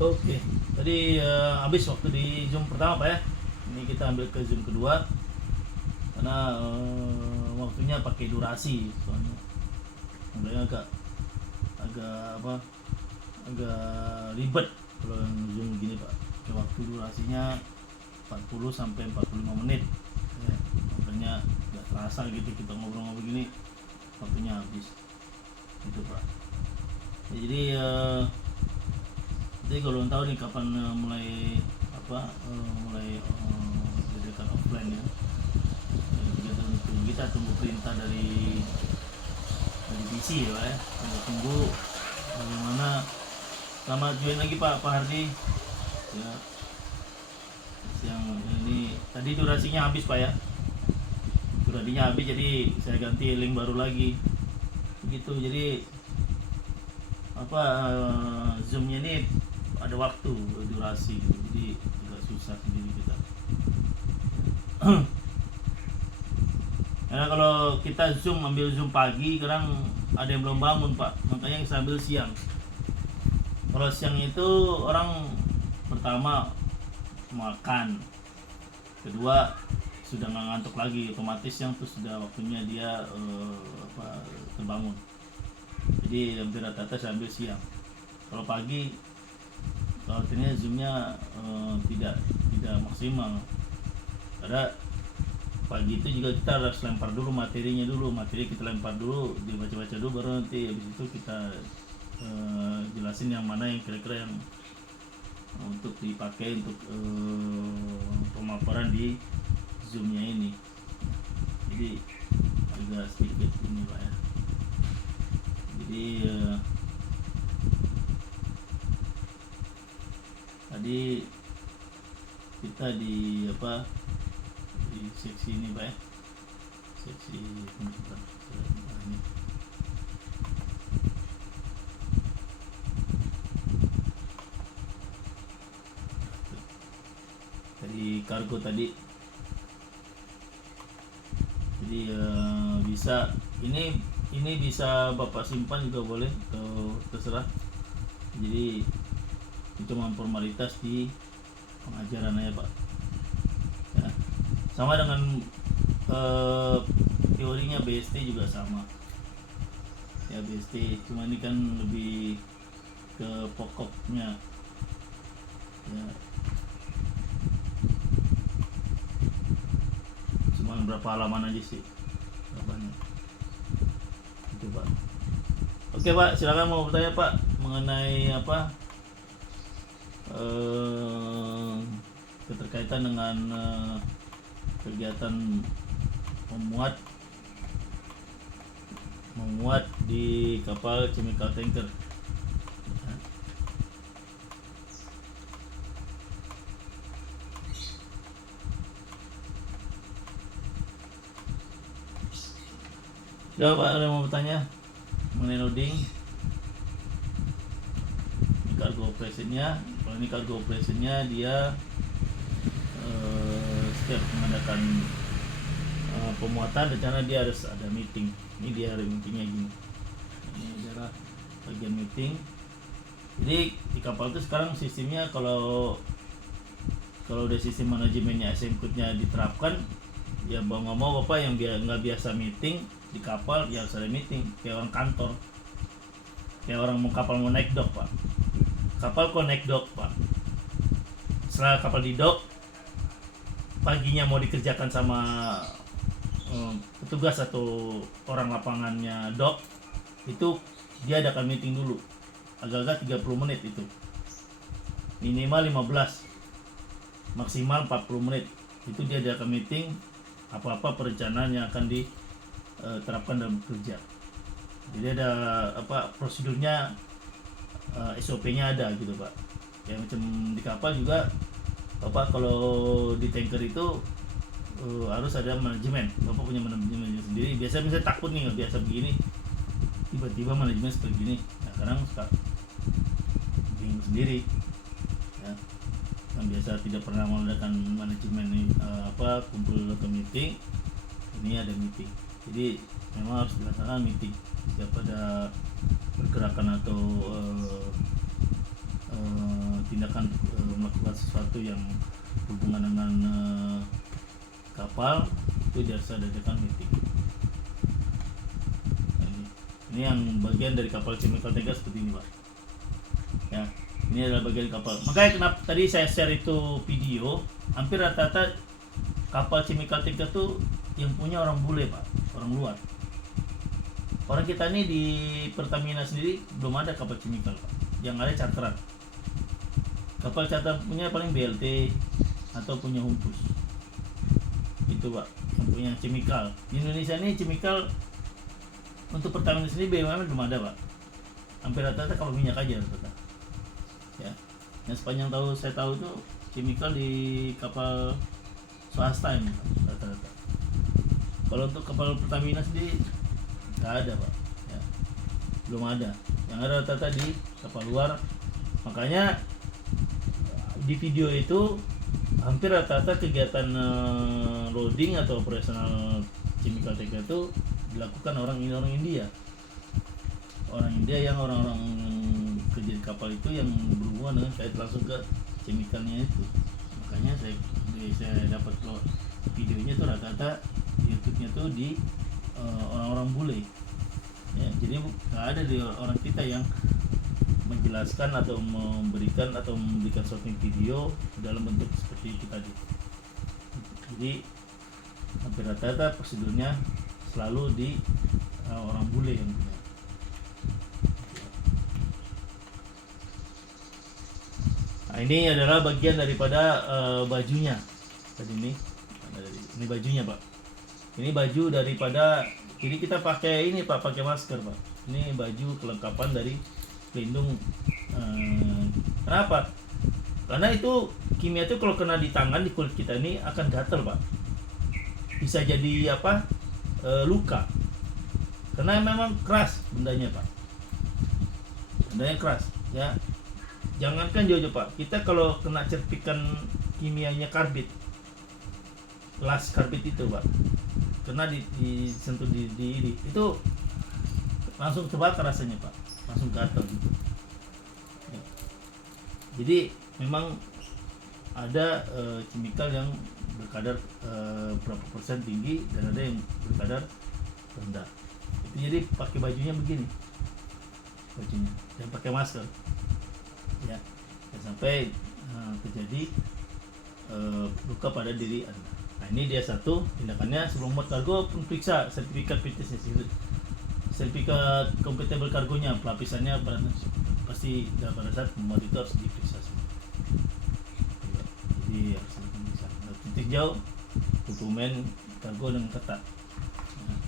Oke, tadi habis waktu di Zoom pertama Pak ya. Ini kita ambil ke Zoom kedua karena waktunya pakai durasi soalnya. Mulai agak agak apa? Agak ribet kalau yang Zoom gini Pak. Waktu durasinya 40 sampai 45 menit. Ya, makanya nggak terasa gitu kita ngobrol-ngobrol begini waktunya habis. Itu Pak. Ya, jadi kalau tahu nih kapan mulai diadakan offline ya. Kita tunggu perintah dari divisi ya Pak ya. Tunggu bagaimana. Selamat join lagi Pak Hardi ya. Yang ini tadi durasinya habis Pak ya. Durasinya habis jadi saya ganti link baru lagi. Begitu. Jadi Zoomnya ini ada waktu durasi gitu. Jadi agak susah sendiri kita. Karena kalau kita ambil zoom pagi, kadang ada yang belum bangun Pak, makanya saya ambil siang. Kalau siang itu orang pertama makan, kedua sudah nggak ngantuk lagi, otomatis yang tuh sudah waktunya dia terbangun. Jadi hampir rata-rata saya ambil siang. Kalau pagi, kalau artinya zoomnya tidak maksimal. Karena pagi itu juga kita harus lempar dulu materi kita lempar dulu, dibaca-baca dulu, baru nanti habis itu kita jelasin yang mana yang kira-kira yang untuk dipakai untuk pemaparan di zoomnya ini. Jadi agak sedikit ini Pak ya. Jadi tadi kita di seksi ini Pak ya, seksi penunjukan ini. Dari kargo tadi, jadi bisa ini bisa Bapak simpan juga boleh atau terserah. Jadi itu cuma formalitas di pengajaran aja Pak ya. Sama dengan teorinya BST juga sama ya, BST cuma ini kan lebih ke pokoknya ya. Cuma berapa halaman aja sih halamannya itu Pak. Oke Pak, silakan mau bertanya Pak mengenai keterkaitan dengan kegiatan memuat di kapal chemical tanker. Ya Pak, ada yang mau bertanya mengenai loading? Ini cargo operationnya. Kalau ini cargo operationnya dia setiap mengadakan pemuatan rencana dia harus ada meeting. Ini dia ada meetingnya gini. Ini adalah bagian meeting. Jadi di kapal itu sekarang sistemnya kalau udah sistem manajemennya SMQ-nya diterapkan, ya mau nggak mau Bapak yang nggak biasa meeting di kapal ya harus ada meeting, kayak orang kantor, kayak orang kapal mau naik dock Pak. Kapal kok naik dock Pak, setelah kapal di dock paginya mau dikerjakan sama petugas atau orang lapangannya dock, itu dia adakan meeting dulu agak-agak 30 menit, itu minimal 15 maksimal 40 menit, itu dia adakan meeting apa-apa perencanaan yang akan diterapkan dalam kerja. Jadi ada prosedurnya, SOP-nya ada gitu Pak. Kayak macam di kapal juga Bapak kalau di tanker itu harus ada manajemen. Bapak punya manajemen sendiri. Biasa misalnya takut nih nggak biasa begini, tiba-tiba manajemen seperti gini. Nah, kadang suka bingung sendiri. Ya. Yang biasa tidak pernah mengadakan manajemen kumpul atau meeting, ini ada meeting. Jadi memang harus dilaksanakan meeting setiap ada pergerakan atau tindakan melakukan sesuatu yang hubungan dengan kapal, itu harus diadakan meeting. Ini yang bagian dari kapal chemical tanker seperti ini, Pak. Ya, ini adalah bagian kapal. Makanya kenapa tadi saya share itu video, hampir rata-rata kapal chemical tanker tuh yang punya orang bule, Pak, orang luar. Orang kita ini di Pertamina sendiri belum ada kapal chemical, Pak. Yang ada charteran. Kapal charter punya paling BLT atau punya Humpus. Itu, Pak, yang punya chemical. Di Indonesia ini chemical untuk Pertamina sendiri BUMN belum ada, Pak. Hampir rata-rata kalau minyak aja rata-rata. Ya. Yang sepanjang saya tahu itu chemical di kapal swasta ini, Pak, rata-rata. Kalau untuk kapal Pertamina sendiri nggak ada, Pak. Ya. Belum ada. Yang ada rata-rata di kapal luar. Makanya di video itu hampir rata-rata kegiatan loading atau operasional chemical tanker itu dilakukan orang India. Orang India yang orang-orang kerja di kapal itu yang berhubungan dengan kait langsung ke chemicalnya itu. Makanya saya dapat videonya itu rata-rata YouTube-nya tuh di orang-orang bule. Ya, jadi nggak ada di orang kita yang menjelaskan atau memberikan shooting video dalam bentuk seperti itu tadi. Jadi hampir rata-rata prosedurnya selalu di orang bule yang punya. Nah, ini adalah bagian daripada bajunya. Tadi ini bajunya, Pak. Ini baju daripada, jadi kita pakai ini, Pak, pakai masker, Pak. Ini baju kelengkapan dari pelindung. Kenapa? Karena itu kimia itu kalau kena di tangan, di kulit kita ini akan gatal, Pak. Bisa jadi luka. Karena memang keras bendanya, Pak. Bendanya keras, ya. Jangankan jauh-jauh, Pak. Kita kalau kena cerpikan kimianya karbit, las karbit itu, Pak, kena disentuh di itu langsung terbakar rasanya, Pak. Langsung gatal gitu. Ya. Jadi memang ada chemical yang berkadar berapa persen tinggi dan ada yang berkadar rendah. Itu jadi pakai bajunya begini, bajunya, dan pakai masker, ya, dan sampai terjadi luka pada diri Anda. Nah, ini dia satu tindakannya. Sebelum muat kargo pun periksa sertifikat fitnessnya, sertifikat compatible kargonya, pelapisannya pasti pada saat memuat itu harus diperiksa semua. Jadi harus diperiksa. Nah, titik jauh, dokumen kargo dengan ketat,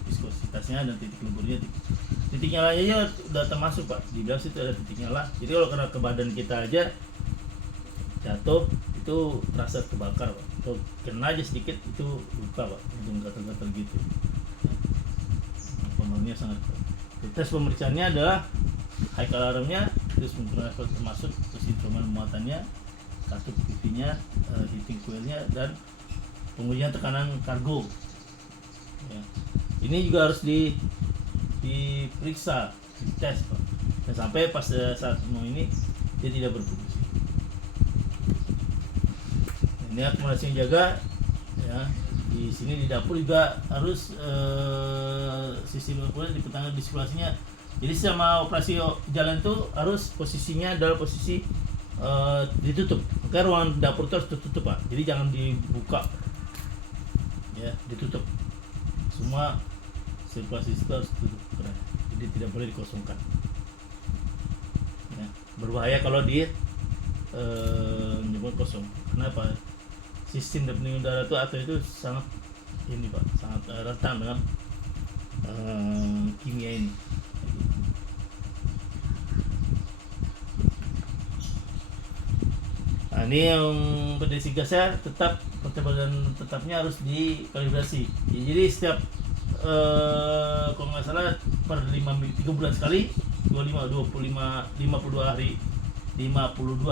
viskositasnya dan titik lemburnya. Titik nyalanya aja udah termasuk, Pak. Di dalam situ ada titik nyala. Jadi kalau kena ke badan kita aja jatuh itu terasa terbakar, Pak. Kalau kena aja sedikit itu luka, Pak, untuk gatal-gatal gitu. Pengaruhnya sangat kuat. Tes pemeriksaannya adalah high alarmnya, terus level termasuk, terus instrumen muatannya, katup PV-nya, heating coil-nya, dan pengujian tekanan kargo. Ya. Ini juga harus diperiksa, dites, Pak. Dan sampai pas saat mau ini dia tidak berfungsi. Ini akumulasi yang jaga, ya. Di sini di dapur juga harus sistem di pertengahan sirkulasinya. Jadi selama operasi jalan itu harus posisinya adalah posisi ditutup. Maka ruangan dapur itu harus ditutup, Pak. Jadi jangan dibuka, ya, ditutup. Semua sirkulasi itu harus ditutup, jadi tidak boleh dikosongkan. Ya, berbahaya kalau menyebut kosong. Kenapa? Sistem pendingin udara itu sangat ini, Pak, sangat rentan dengan kimia ini. Nah, ini yang pendisi gasnya tetap ketebalan tetapnya harus dikalibrasi. Ya, jadi setiap kalau nggak salah per 3 bulan sekali, 52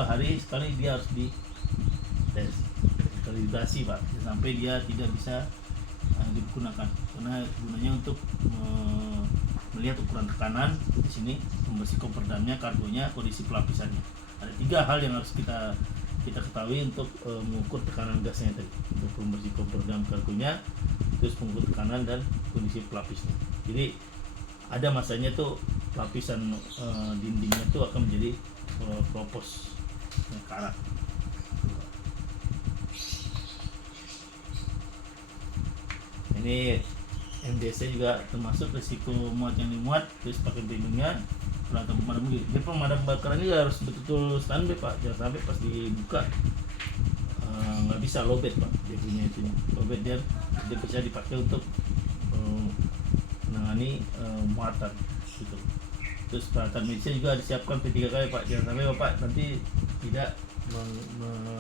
hari sekali dia harus dites kalibrasi, Pak, sampai dia tidak bisa digunakan. Karena gunanya untuk melihat ukuran tekanan di sini, membersihkan perdamnya, kargonya, kondisi pelapisannya. Ada 3 hal yang harus kita ketahui untuk mengukur tekanan gasnya tadi, untuk pembersih kompor dalam kargonya, terus mengukur tekanan dan kondisi pelapisnya. Jadi ada masanya tuh lapisan dindingnya tuh akan menjadi keropos, karat. Ini MDC juga termasuk risiko muat yang dimuat, terus pakai pelindungnya, peralatan pemadam mobil. Jadi pemadam kebakaran ini harus betul-betul standby Pak, jangan sampai pas dibuka nggak bisa lowbat Pak, dia punya itu lowbat, dia bisa dipakai untuk menangani muatan gitu. Terus peralatan medisnya juga disiapkan P3K Pak, jangan sampai Bapak nanti tidak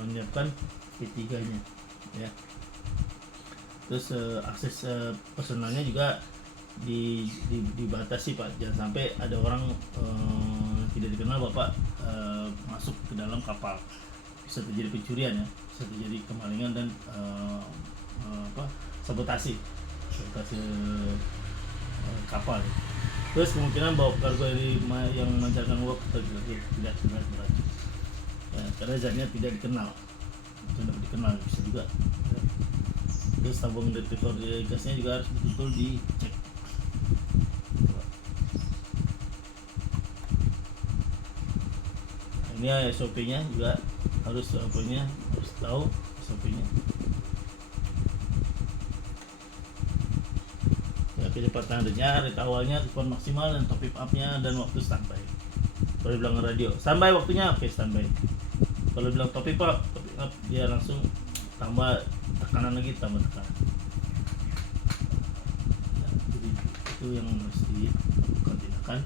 menyiapkan P3-nya ya. Terus akses personalnya juga dibatasi Pak, jangan sampai ada orang tidak dikenal Bapak masuk ke dalam kapal, bisa terjadi pencurian ya, bisa terjadi kemalingan dan sabotase kapal ya. Terus kemungkinan bawa kargo yang memancarkan uap tidak beracun ya, karena zatnya tidak dikenal atau dapat dikenal bisa juga ya. Terus tabung detektor gasnya juga harus betul-betul dicek. Ini ya SOP-nya juga harus tahu SOP-nya. Kecepatan rate awalnya, respon maksimal dan top up-nya dan waktu standby. Kalau dibilang radio standby waktunya oke standby. Kalau bilang top up dia langsung tambah tekanan lagi, tambah tekanan. Nah, jadi itu yang harus dilakukan tindakan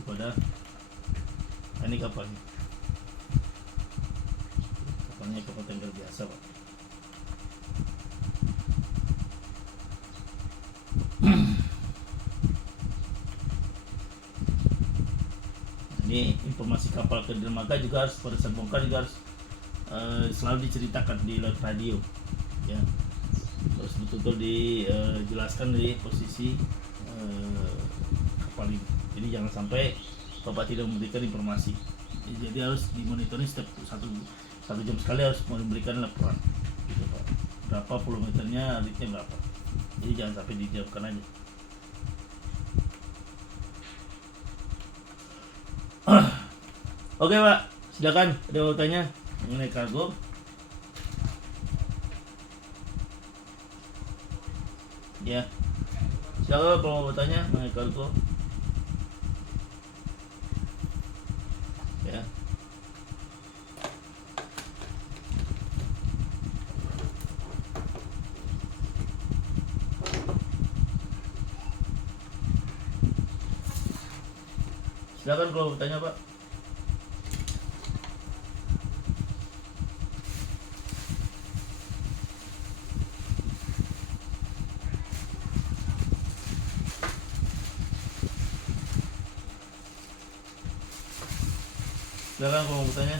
kepada ini kapalnya kapal tanker biasa Pak. Ini informasi kapal ke dermaga juga harus pada saat bongkar juga harus selalu diceritakan di lewat radio ya, harus betul-betul dijelaskan dari posisi kapal ini. Jadi jangan sampai Bapak tidak memberikan informasi, jadi harus dimonitoring setiap satu jam sekali, harus memberikan laporan gitu Pak, berapa kilometernya, ritnya berapa. Jadi jangan sampai didiamkan aja. Oke Pak, silakan ada yang mau tanya mengenai kargo. Ya, silakan kalau mau bertanya mengenai kargo. Ya. Silakan kalau bertanya Pak. Silakan kalau mau bertanya.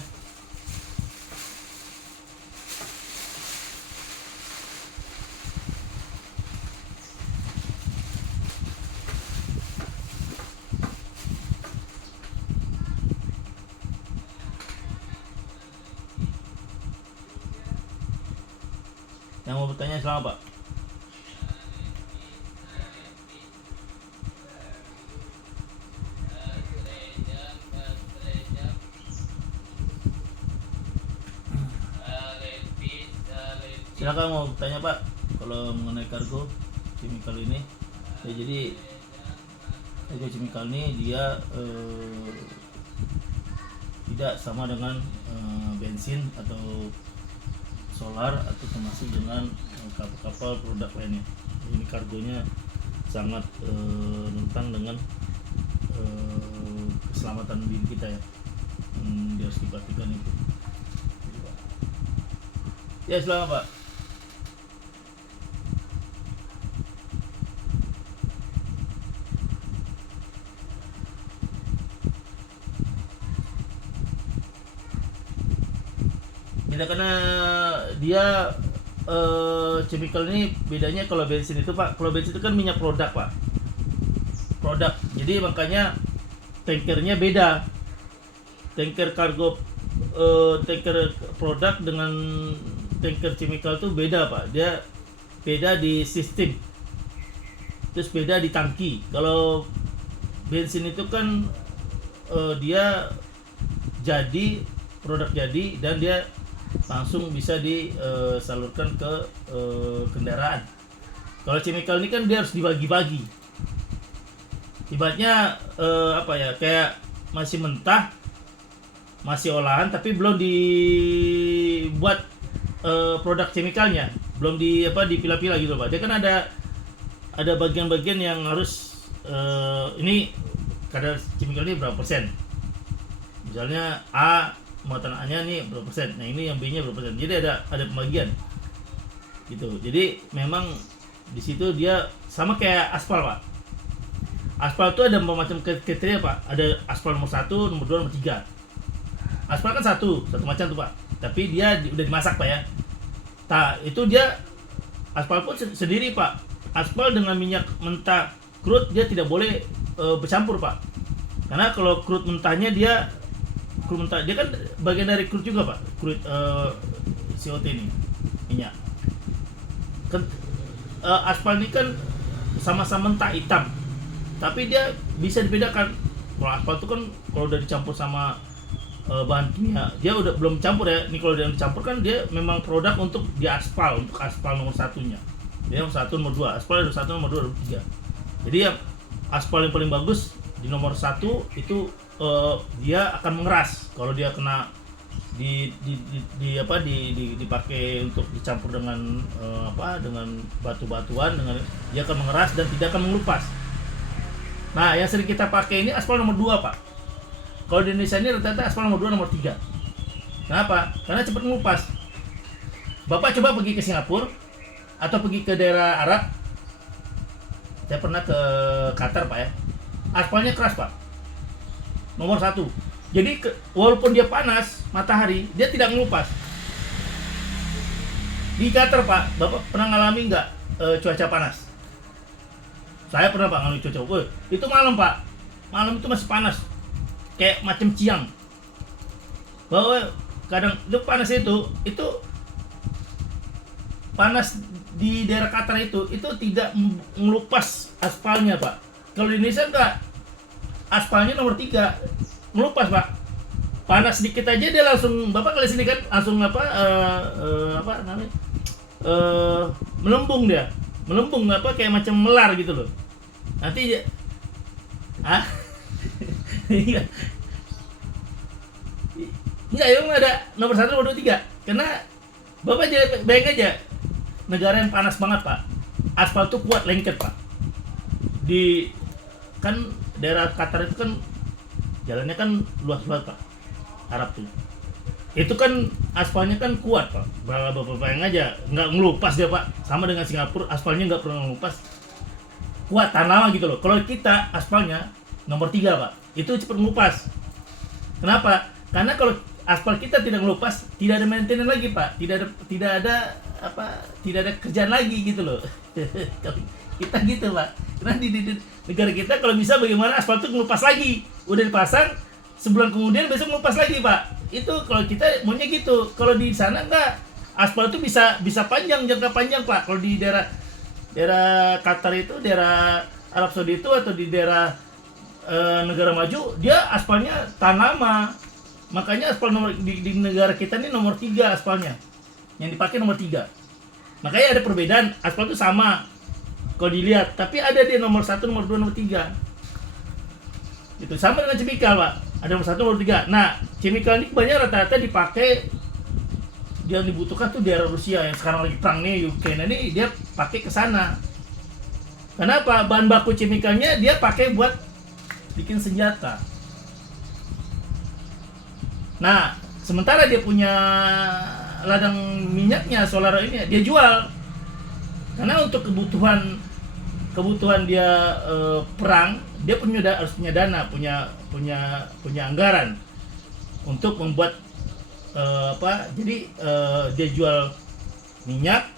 Yang mau bertanya silakan Pak. Silakan mau bertanya Pak kalau mengenai kargo chemical ini ya. Jadi kargo chemical ini dia tidak sama dengan bensin atau solar atau termasuk dengan kapal-kapal produk lainnya. Ini kargonya sangat rentan dengan keselamatan diri kita ya, dia harus diperhatikan itu ya. Silakan Pak. Tidak, karena dia chemical ini bedanya kalau bensin itu Pak, kalau bensin itu kan minyak produk Pak, jadi makanya tankernya beda. tanker kargo tanker produk dengan tanker chemical tuh beda Pak. Dia beda di sistem, terus beda di tangki. Kalau bensin itu kan dia jadi produk jadi dan dia langsung bisa disalurkan ke kendaraan. Kalau chemical ini kan dia harus dibagi-bagi. Ibaratnya kayak masih mentah, masih olahan tapi belum dibuat produk chemicalnya, belum dipilah-pilah gitu Pak. Dia kan ada bagian-bagian yang harus ini kadar chemical ini berapa persen. Misalnya A, muatan A-nya nih berapa persen. Nah, ini yang B-nya berapa persen. Jadi ada pembagian. Gitu. Jadi memang di situ dia sama kayak aspal, Pak. Aspal itu ada macam kriteria, Pak. Ada aspal nomor 1, nomor 2, nomor 3. Aspal kan satu macam tuh, Pak. Tapi dia udah dimasak, Pak ya. Nah, itu dia aspal pun sendiri, Pak. Aspal dengan minyak mentah crude dia tidak boleh bercampur, Pak. Karena kalau crude mentahnya dia kan bagian dari crude juga, Pak. Crude COT ini minyak. Kan aspal ini kan sama-sama mentah hitam. Tapi dia bisa dibedakan. Kalau aspal itu kan kalau udah dicampur sama bahan kimia, dia udah belum campur ya. Ini kalau dia dicampur kan dia memang produk untuk di aspal, untuk aspal nomor satunya. Dia nomor 1, nomor 2. Aspal nomor 1, nomor 2, nomor 3. Jadi yang aspal yang paling bagus di nomor 1 itu dia akan mengeras kalau dia kena dipakai untuk dicampur dengan dengan batu-batuan, dengan dia akan mengeras dan tidak akan mengelupas. Nah, yang sering kita pakai ini aspal nomor 2, Pak. Kalau di Indonesia ini rata-rata aspal nomor 2, nomor 3. Kenapa? Karena cepat mengelupas. Bapak coba pergi ke Singapura atau pergi ke daerah Arab. Saya pernah ke Qatar, Pak ya. Aspalnya keras, Pak. Nomor 1. Jadi walaupun dia panas matahari, dia tidak mengelupas. Di Qatar, Pak, Bapak pernah ngalami nggak cuaca panas? Saya pernah, Pak, ngalami cuaca. Itu malam, Pak. Malam itu masih panas. Kayak macam ciang. Bahwa kadang itu panas itu panas di daerah Qatar itu tidak mengelupas aspalnya, Pak. Kalau di Indonesia enggak. Aspalnya nomor 3 melupas, Pak. Panas sedikit aja dia langsung, Bapak kali sini kan langsung melembung dia. Melembung kayak macam melar gitu loh. Nanti dia iya. Enggak, emang ada nomor 1, nomor 2, 3. Karena Bapak bayangin aja negara yang panas banget, Pak. Aspal tuh kuat, lengket, Pak. Di kan daerah Qatar itu kan jalannya kan luas banget, Pak. Arab tuh. Itu kan aspalnya kan kuat, Pak. Bapak bayangin aja, nggak ngelupas dia, Pak. Sama dengan Singapura, aspalnya nggak pernah ngelupas. Kuat, tahan lama gitu loh. Kalau kita aspalnya nomor 3, Pak. Itu cepat ngelupas. Kenapa? Karena kalau aspal kita tidak ngelupas, tidak ada maintenance lagi, Pak. Tidak ada kerjaan lagi gitu loh. Kita gitu, Pak. Karena di negara kita kalau bisa bagaimana aspal itu ngelupas lagi. Udah dipasang, sebulan kemudian besok ngelupas lagi, Pak. Itu kalau kita maunya gitu. Kalau di sana enggak. Aspal itu bisa panjang, jangka panjang, Pak. Kalau di daerah Qatar itu, daerah Arab Saudi itu, atau di daerah negara maju, dia aspalnya tahan lama. Makanya aspal di negara kita ini nomor 3 aspalnya. Yang dipakai nomor 3. Makanya ada perbedaan, aspal itu sama kalau dilihat, tapi ada di nomor 1, nomor 2, nomor 3. Itu sama dengan chemical, Pak. Ada nomor 1, nomor 3. Nah, chemical ini banyak rata-rata dipakai, yang dibutuhkan tuh daerah Rusia yang sekarang lagi perang nih, Ukraina ini, dia pakai ke sana. Kenapa? Bahan baku chemicalnya dia pakai buat bikin senjata. Nah, sementara dia punya ladang minyaknya, solar ini dia jual. Karena untuk kebutuhan dia perang, dia harus punya dana, punya anggaran untuk membuat jadi dia jual minyak,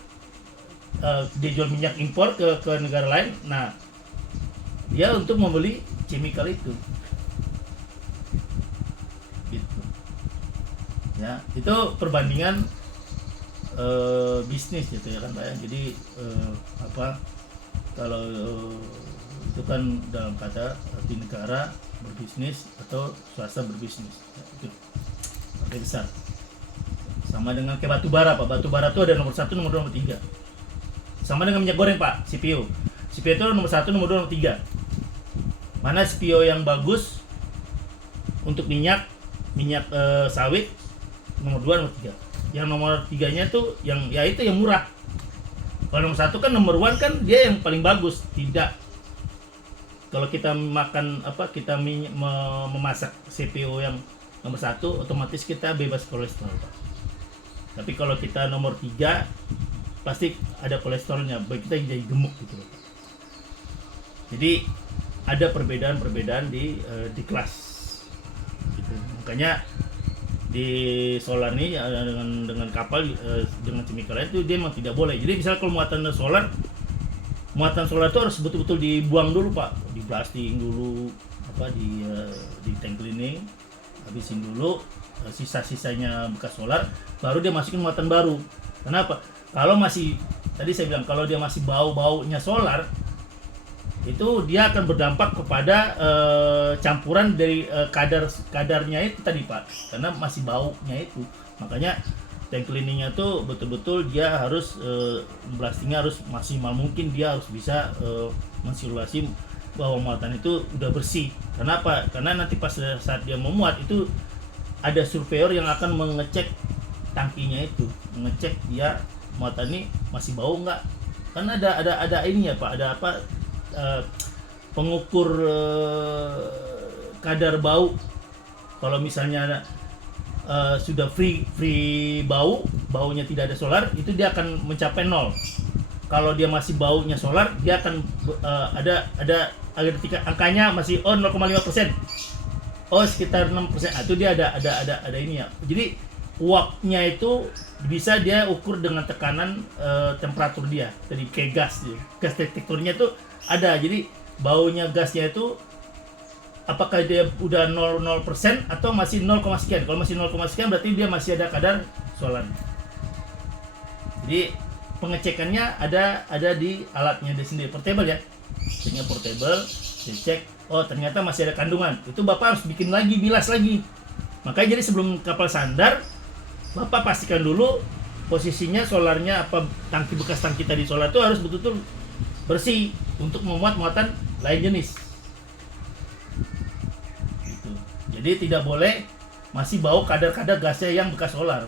impor ke negara lain. Nah, dia untuk membeli chemical itu. Gitu. Ya, itu perbandingan bisnis gitu ya kan Pak ya. Jadi apa kalau itu kan dalam kata di negara berbisnis atau swasta berbisnis ya, itu partai besar. Sama dengan kayak batu bara Pak. Batu bara itu ada nomor 1, nomor 2, nomor 3. Sama dengan minyak goreng Pak, CPO. CPO itu nomor 1, nomor 2, nomor 3. Mana CPO yang bagus untuk minyak sawit nomor 2, nomor 3. Yang nomor 3-nya tuh yang ya itu yang murah. Kalau nomor 1 kan nomor 1 kan dia yang paling bagus. Tidak. Kalau kita makan memasak CPO yang nomor 1 otomatis kita bebas kolesterol Pak. Tapi kalau kita nomor 3 pasti ada kolesterolnya, baik kita jadi gemuk gitu Pak. Jadi ada perbedaan-perbedaan di kelas gitu. Makanya di solar ini dengan kapal dengan chemical itu dia memang tidak boleh. Jadi misalnya kalau muatan solar itu harus betul-betul dibuang dulu Pak, di blasting dulu di tank cleaning, habisin dulu sisa-sisanya bekas solar, baru dia masukin muatan baru. Kenapa? Kalau masih tadi saya bilang kalau dia masih bau-baunya solar itu dia akan berdampak kepada campuran dari kadarnya itu tadi Pak, karena masih baunya itu. Makanya tank cleaningnya tuh betul-betul dia harus blastingnya harus maksimal mungkin, dia harus bisa mensimulasi bahwa muatan itu udah bersih. Kenapa? Karena nanti pas saat dia memuat itu ada surveyor yang akan mengecek tangkinya itu, mengecek dia muatan ini masih bau nggak. Kan ada ini ya Pak, ada apa pengukur kadar bau. Kalau misalnya sudah free baunya tidak ada solar, itu dia akan mencapai 0. Kalau dia masih baunya solar, dia akan ada angkanya masih 0,5%. Sekitar 6%. Itu dia ada ini ya. Jadi uapnya itu bisa dia ukur dengan tekanan temperatur dia. Jadi kayak gas detektornya itu ada. Jadi baunya gasnya itu apakah dia udah 0% atau masih 0, sekian. Kalau masih 0, sekian berarti dia masih ada kadar solar. Jadi pengecekannya ada di alatnya dia sendiri, portable ya. Sehingga portable, dicek, ternyata masih ada kandungan. Itu Bapak harus bikin lagi, bilas lagi. Makanya jadi sebelum kapal sandar, Bapak pastikan dulu posisinya solarnya bekas tangki tadi solar itu harus betul-betul bersih untuk memuat muatan lain jenis. Gitu. Jadi tidak boleh masih bau kadar-kadar gasnya yang bekas solar.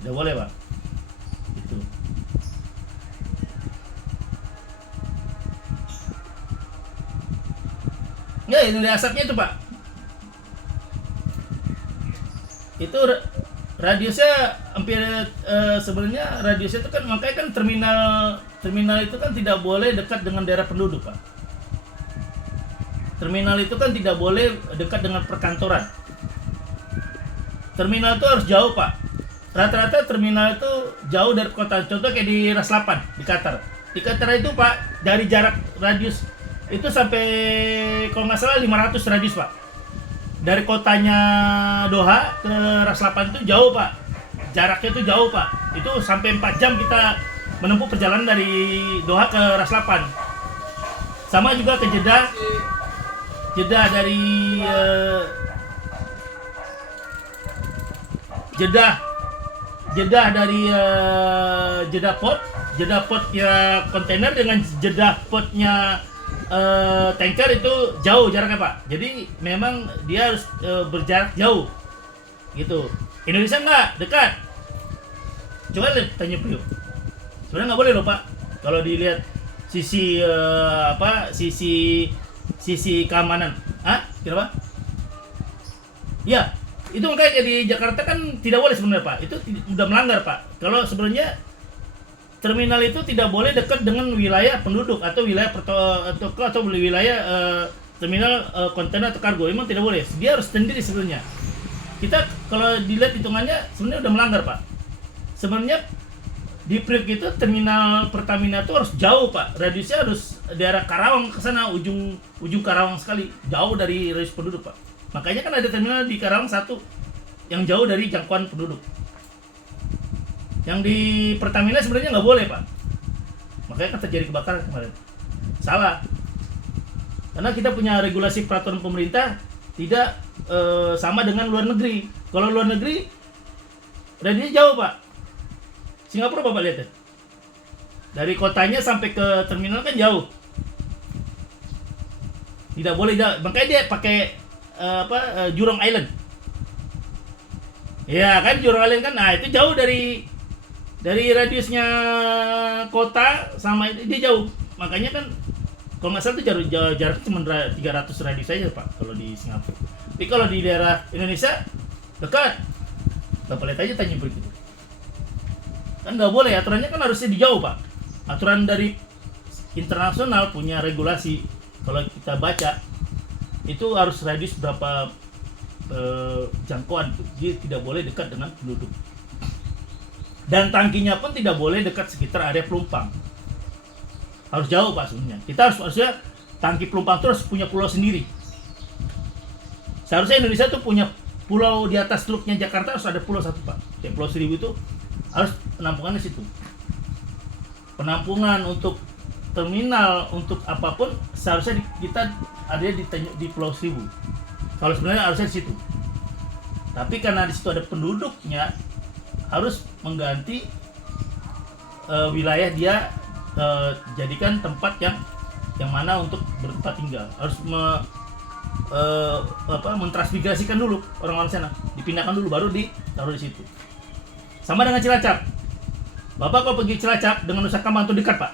Tidak boleh Pak. Gitu. Ya ini dari asapnya itu Pak. Itu radiusnya hampir sebenarnya radiusnya itu kan makanya kan terminal itu kan tidak boleh dekat dengan daerah penduduk Pak. Terminal itu kan tidak boleh dekat dengan perkantoran. Terminal itu harus jauh Pak. Rata-rata terminal itu jauh dari kota. Contoh kayak di Ras 8 di Qatar. Di Qatar itu Pak dari jarak radius itu sampai kalau nggak salah 500 radius Pak. Dari kotanya Doha ke Ras 8 itu jauh Pak. Jaraknya itu jauh Pak. Itu sampai 4 jam kita menempuh perjalanan dari Doha ke Ras 8. Sama juga ke Jeddah. Jeddah dari Jeddah dari Jeddah Port ya kontainer dengan Jeddah Portnya tanker itu jauh jaraknya Pak. Jadi memang dia harus berjarak jauh gitu. Indonesia enggak, dekat. Coba lihat tanya Priyo. Sebenarnya nggak boleh loh Pak. Kalau dilihat sisi sisi keamanan. Kenapa? Ya, itu makanya di Jakarta kan tidak boleh sebenarnya Pak. Itu udah melanggar Pak. Kalau sebenarnya terminal itu tidak boleh dekat dengan wilayah penduduk atau wilayah atau wilayah terminal kontainer atau kargo. Memang tidak boleh. Dia harus sendiri sebenarnya. Kita kalau dilihat hitungannya sebenarnya udah melanggar Pak. Sebenarnya di Priok itu terminal Pertamina itu harus jauh Pak. Radiusnya harus daerah Karawang ke sana, ujung Karawang sekali, jauh dari radius penduduk Pak. Makanya kan ada terminal di Karawang 1. yang jauh dari jangkauan penduduk. Yang di Pertamina sebenarnya nggak boleh Pak, makanya kan terjadi kebakaran kemarin. Salah, karena kita punya regulasi peraturan pemerintah tidak sama dengan luar negeri. Kalau luar negeri radiusnya jauh Pak. Singapura Bapak lihat ya, dari kotanya sampai ke terminal kan jauh. Tidak boleh jauh, makanya dia pakai Jurong Island. Ya kan Jurong Island kan, nah itu jauh dari radiusnya kota sama dia jauh. Makanya kan kalau nggak salah itu jarak cuma 300 radius saja Pak kalau di Singapura. Tapi kalau di daerah Indonesia dekat. Bapak lihat aja Tanjung Priok itu. Kan nggak boleh, aturannya kan harusnya di jauh Pak. Aturan dari internasional punya regulasi. Kalau kita baca itu harus radius berapa jangkauan, dia tidak boleh dekat dengan penduduk. Dan tangkinya pun tidak boleh dekat sekitar area pelumpang. Harus jauh Pak sebenarnya. Kita harusnya tangki pelumpang itu harus punya pulau sendiri. Seharusnya Indonesia tuh punya pulau di atas Teluknya Jakarta, harus ada pulau satu Pak. Kayak Pulau Seribu itu harus penampungannya situ. Penampungan untuk terminal, untuk apapun seharusnya kita ada di Pulau Seribu. Kalau sebenarnya harusnya di situ. Tapi karena di situ ada penduduknya, harus mengganti wilayah dia, jadikan tempat yang mana untuk bertempat tinggal. Harus mentransmigrasikan dulu orang-orang sana, dipindahkan dulu baru ditaruh di situ. Sama dengan Cilacap. Bapak kalau pergi Cilacap dengan Nusa Kambangan itu dekat Pak.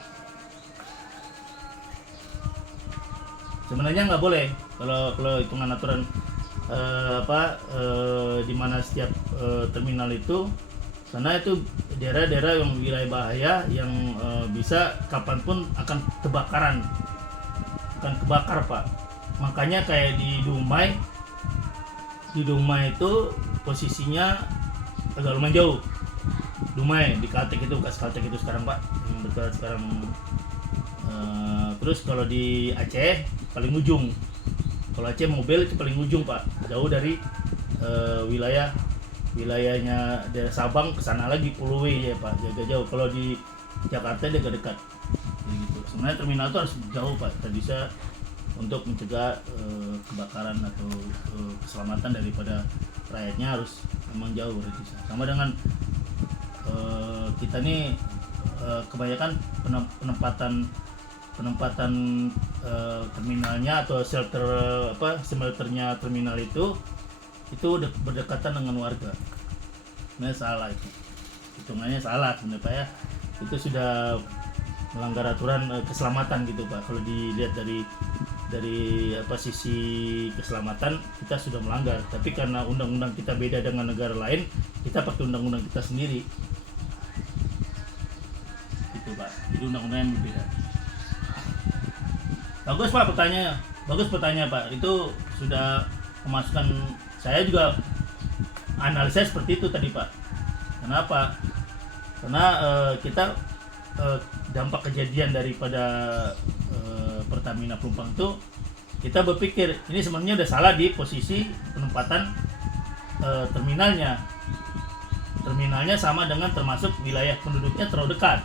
Sebenarnya nggak boleh kalau hitungan aturan di mana setiap terminal itu, karena itu daerah-daerah yang wilayah bahaya yang bisa kapanpun akan kebakaran, akan kebakar Pak. Makanya kayak di Dumai itu posisinya agak lumayan jauh. Dumai di Kaltek itu, bekas Kaltek itu sekarang Pak, yang dekat sekarang. Terus kalau di Aceh paling ujung. Kalau Aceh mobil itu paling ujung Pak, jauh dari wilayahnya dari Sabang ke sana lagi Pulau ya Pak, agak jauh. Kalau di Jakarta dia agak dekat. Jadi gitu. Sebenarnya terminal itu harus jauh Pak, kita bisa untuk mencegah kebakaran atau keselamatan daripada rakyatnya harus memang jauh radiusnya. Sama dengan kita nih kebanyakan penempatan terminalnya atau smelternya terminal itu berdekatan dengan warga. Sebenarnya salah itu, hitungannya salah sebenarnya Pak ya. Itu sudah melanggar aturan keselamatan gitu Pak. Kalau dilihat dari sisi keselamatan kita sudah melanggar. Tapi karena undang-undang kita beda dengan negara lain, kita pakai undang-undang kita sendiri. Gitu Pak. Jadi undang-undangnya berbeda. Bagus Pak pertanyaannya Pak. Itu sudah memasukkan, saya juga analisa seperti itu tadi Pak. Kenapa? Karena kita dampak kejadian daripada Pertamina Pelumpang itu, kita berpikir ini sebenarnya udah salah di posisi penempatan terminalnya. Terminalnya sama dengan termasuk wilayah penduduknya terlalu dekat.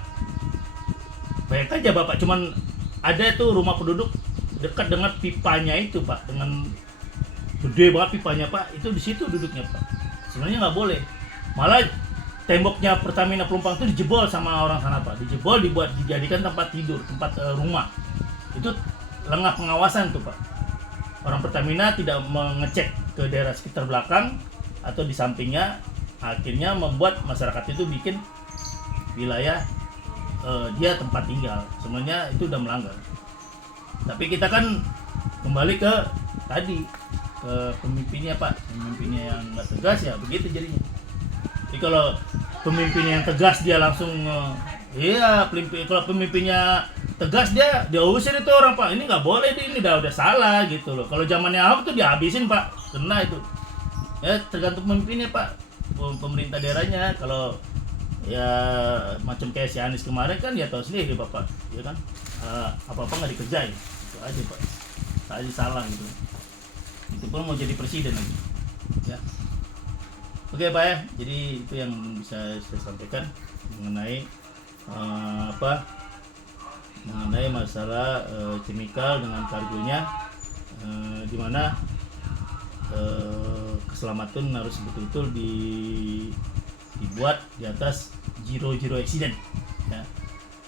Bayangkan aja Bapak, cuman ada tuh rumah penduduk dekat dengan pipanya itu Pak, dengan gede banget pipanya Pak, itu di situ duduknya Pak. Sebenarnya nggak boleh. Malah temboknya Pertamina Pelumpang itu dijebol sama orang sana Pak, dijadikan tempat tidur, tempat rumah. Itu lengah pengawasan tuh Pak. Orang Pertamina tidak mengecek ke daerah sekitar belakang atau di sampingnya, akhirnya membuat masyarakat itu bikin wilayah dia tempat tinggal. Sebenarnya itu udah melanggar. Tapi kita kan kembali ke tadi, ke pemimpinnya Pak, pemimpinnya yang nggak tegas ya begitu jadinya. Jadi kalau pemimpinnya yang tegas dia langsung kalau pemimpinnya tegas dia usir itu orang Pak, ini nggak boleh, ini udah salah gitu loh. Kalau zamannya Ahok tuh dihabisin Pak, kena itu. Ya tergantung pemimpinnya Pak, pemerintah daerahnya. Kalau ya macam kayak si Anies kemarin kan ya tahu sendiri Bapak, ya kan apa-apa nggak dikerjain, itu aja Pak. Tadi salah gitu. Itu pun mau jadi presiden lagi, ya. Oke Pak ya, jadi itu yang bisa saya sampaikan mengenai mengenai masalah chemical dengan kargonya, di mana keselamatan harus betul-betul dibuat di atas zero accident ya.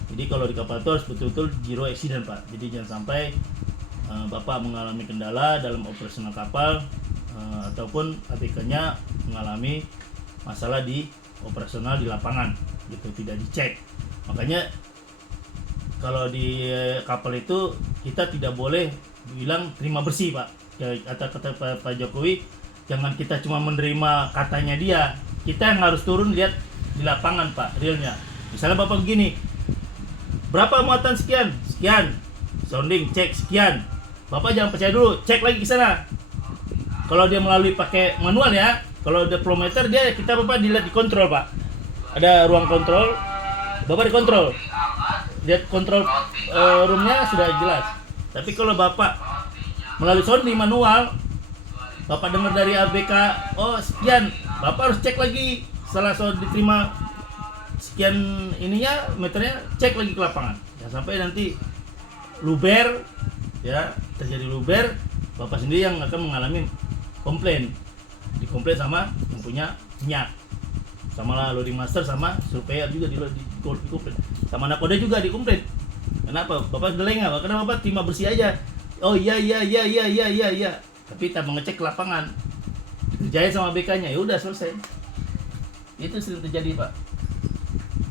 Jadi kalau di kapal itu harus betul-betul zero accident Pak. Jadi jangan sampai Bapak mengalami kendala dalam operasional kapal, ataupun ABK-nya mengalami masalah di operasional di lapangan gitu, tidak dicek. Makanya kalau di kapal itu kita tidak boleh bilang terima bersih Pak. Kata Pak Jokowi, jangan kita cuma menerima katanya dia, kita yang harus turun lihat di lapangan Pak, realnya. Misalnya Bapak begini, berapa muatan sekian, sounding cek sekian, Bapak jangan percaya dulu, cek lagi ke sana. Kalau dia melalui pakai manual ya, kalau ada prometer dia, kita Bapak dilihat dikontrol Pak, ada ruang kontrol, Bapak dikontrol, lihat kontrol roomnya sudah jelas. Tapi kalau Bapak melalui sounding manual, Bapak dengar dari ABK, oh sekian, Bapak harus cek lagi. Setelah diterima sekian ininya meternya, cek lagi ke lapangan. Jangan sampai nanti luber ya, terjadi luber, Bapak sendiri yang akan mengalami komplain, dikomplain sama yang punya minyak, sama lah loading master, sama surveyor juga dikomplain, sama nakoda juga dikomplain. Kenapa? Bapak geleng nggak? Karena Bapak terima bersih aja. Oh iya, tapi tak mengecek ke lapangan, kerjain sama BK-nya, ya udah selesai. Itu sering terjadi Pak.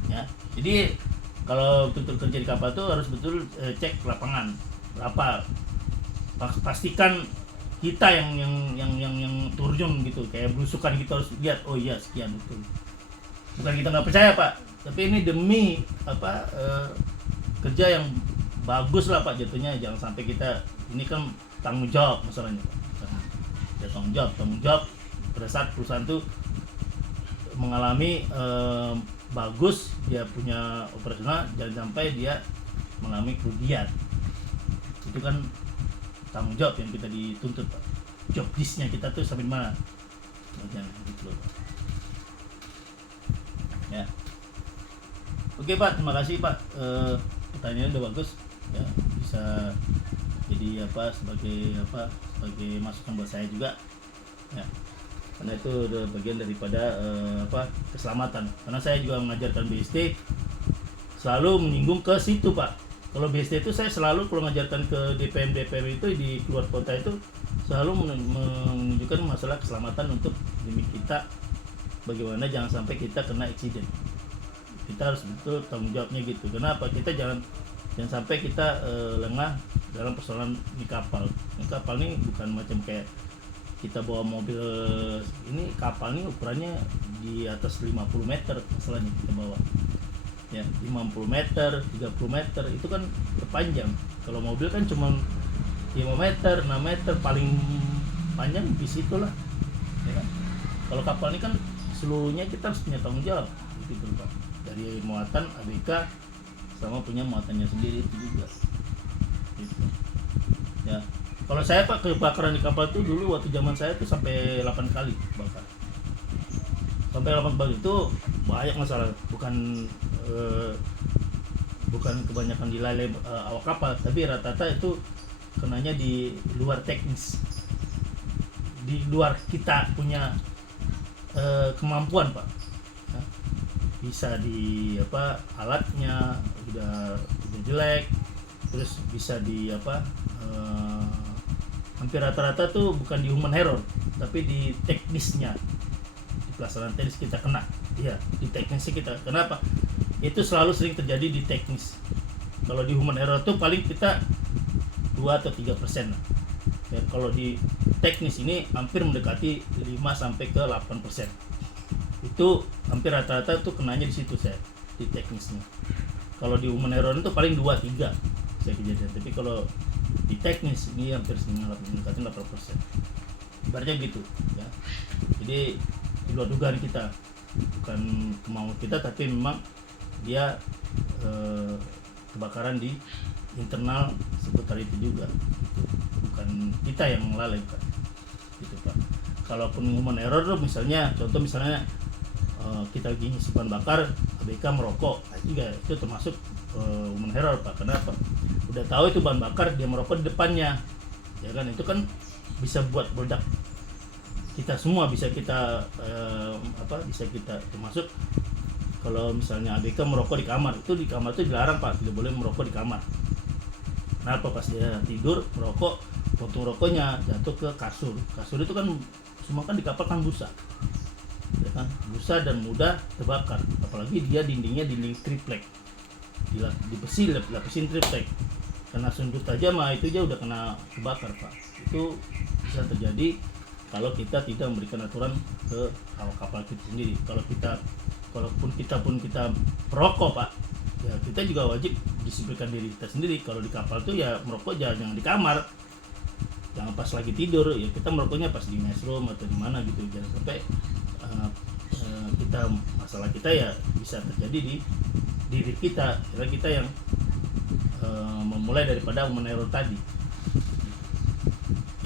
Ya, jadi kalau betul kerja di kapal itu harus betul cek ke lapangan berapa. Pastikan kita yang turun gitu, kayak belusukan, kita harus lihat, oh iya sekian betul. Bukan kita nggak percaya Pak, tapi ini demi kerja yang bagus lah Pak jatuhnya. Jangan sampai kita, ini kan tanggung jawab masalahnya Pak. Ya, tanggung jawab pada saat perusahaan itu mengalami bagus, dia punya operasional, jangan sampai dia mengalami kerugian. Itu kan tanggung jawab yang kita dituntut Pak. Job list-nya kita tuh sampai mana? Jangan gitu loh Pak. Ya. Oke Pak, terima kasih Pak. Pertanyaannya udah bagus ya, bisa jadi sebagai masukan buat saya juga ya, karena itu udah bagian daripada keselamatan. Karena saya juga mengajarkan BST, selalu menyinggung ke situ Pak. Kalau BST itu saya selalu kalau mengajarkan ke DPM itu di keluar kota itu selalu menunjukkan masalah keselamatan untuk demi kita, bagaimana jangan sampai kita kena accident. Kita harus betul tanggung jawabnya gitu. Kenapa? Kita jangan sampai kita lengah dalam persoalan di kapal. Ini kapal ini bukan macam kayak kita bawa mobil, ini kapal ini ukurannya di atas 50 meter masalahnya kita bawa. Ya, 50 meter, 30 meter itu kan terpanjang. Kalau mobil kan cuma 5 meter, 6 meter paling panjang di situ lah. Ya kan? Kalau kapal ini kan seluruhnya kita harus punya tanggung jawab gitu Pak. Dari muatan ABK sama punya muatannya sendiri itu juga. Gitu. Ya. Kalau saya Pak, kebakaran di kapal itu dulu waktu zaman saya tuh sampai 8 kali bakar. Sampai 8 kali itu banyak masalah, bukan kebanyakan di lalai awak kapal, tapi rata-rata itu kenanya di luar teknis, di luar kita punya kemampuan Pak. Ya. Bisa di alatnya udah jelek, terus bisa di hampir rata-rata tuh bukan di human error, tapi di teknisnya, di pelaksanaan teknis kita kena. Iya, di teknisnya kita. Kenapa? Itu selalu sering terjadi di teknis. Kalau di human error tuh paling kita 2 atau 3% lah. Ya, kalau di teknis ini hampir mendekati 5 sampai ke 8%. Itu hampir rata-rata tuh kenanya di situ saya, di teknisnya. Kalau di human error itu paling 2-3 saya kejadian. Tapi kalau di teknis ini hampir mendekati 8%. Ibaratnya gitu ya. Jadi di luar dugaan kita, bukan kemauan kita, tapi memang dia kebakaran di internal seputar itu juga gitu. Bukan kita yang lalai Pak gitu Pak. kalaupun human error tuh misalnya kita lagi ngisi bahan bakar, ABK merokok, itu termasuk human error Pak. Kenapa? Udah tahu itu bahan bakar, dia merokok di depannya, ya kan, itu kan bisa buat meledak kita semua, bisa kita termasuk kalau misalnya ABK merokok di kamar itu dilarang Pak, tidak boleh merokok di kamar. Kenapa? Pas dia tidur merokok, puntung rokoknya jatuh ke kasur itu kan semua kan di kapal kan busa, ya kan, busa dan mudah terbakar, apalagi dia dindingnya dinding triplek, lapisin triplek, kena sundut aja mah itu aja udah kena kebakar Pak. Itu bisa terjadi kalau kita tidak memberikan aturan ke awak kapal kita sendiri. Kalaupun kita perokok Pak, ya kita juga wajib disiplinkan diri kita sendiri. Kalau di kapal tuh ya merokok jangan di kamar, jangan pas lagi tidur, ya kita merokoknya pas di newsroom atau di mana gitu, jangan sampai masalah kita ya bisa terjadi di diri kita, karena kita yang memulai daripada meneror tadi.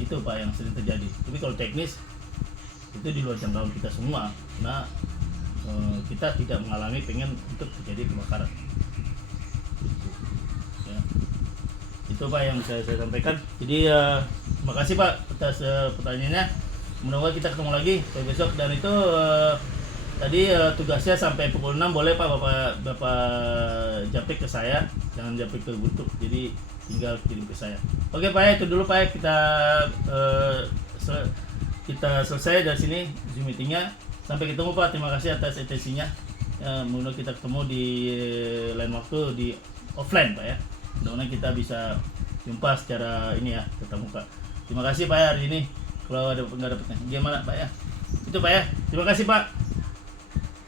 Itu Pak yang sering terjadi. Tapi kalau teknis itu di luar jangkauan kita semua, nah kita tidak mengalami pengen untuk terjadi kebakaran. Ya. Itu Pak yang bisa saya sampaikan. Jadi terima kasih Pak atas pertanyaannya. Mudah-mudahan kita ketemu lagi besok. Dan itu tadi tugasnya sampai pukul 6 boleh Pak Bapak japrik ke saya, jangan japrik ke Gutuk. Jadi tinggal kirim ke saya. Oke Pak ya, itu dulu Pak ya, kita selesai dari sini Zoom meetingnya. Sampai ketemu Pak, terima kasih atas atensinya. Mudah-mudahan kita ketemu di lain waktu di offline Pak ya. Mudah-mudahan kita bisa jumpa secara ini ya, ketemu Pak. Terima kasih Pak ya hari ini. Kalau nggak ada pertanyaan gimana Pak ya, itu Pak ya, terima kasih Pak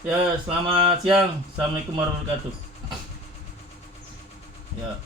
ya. Selamat siang, assalamualaikum warahmatullahi wabarakatuh ya.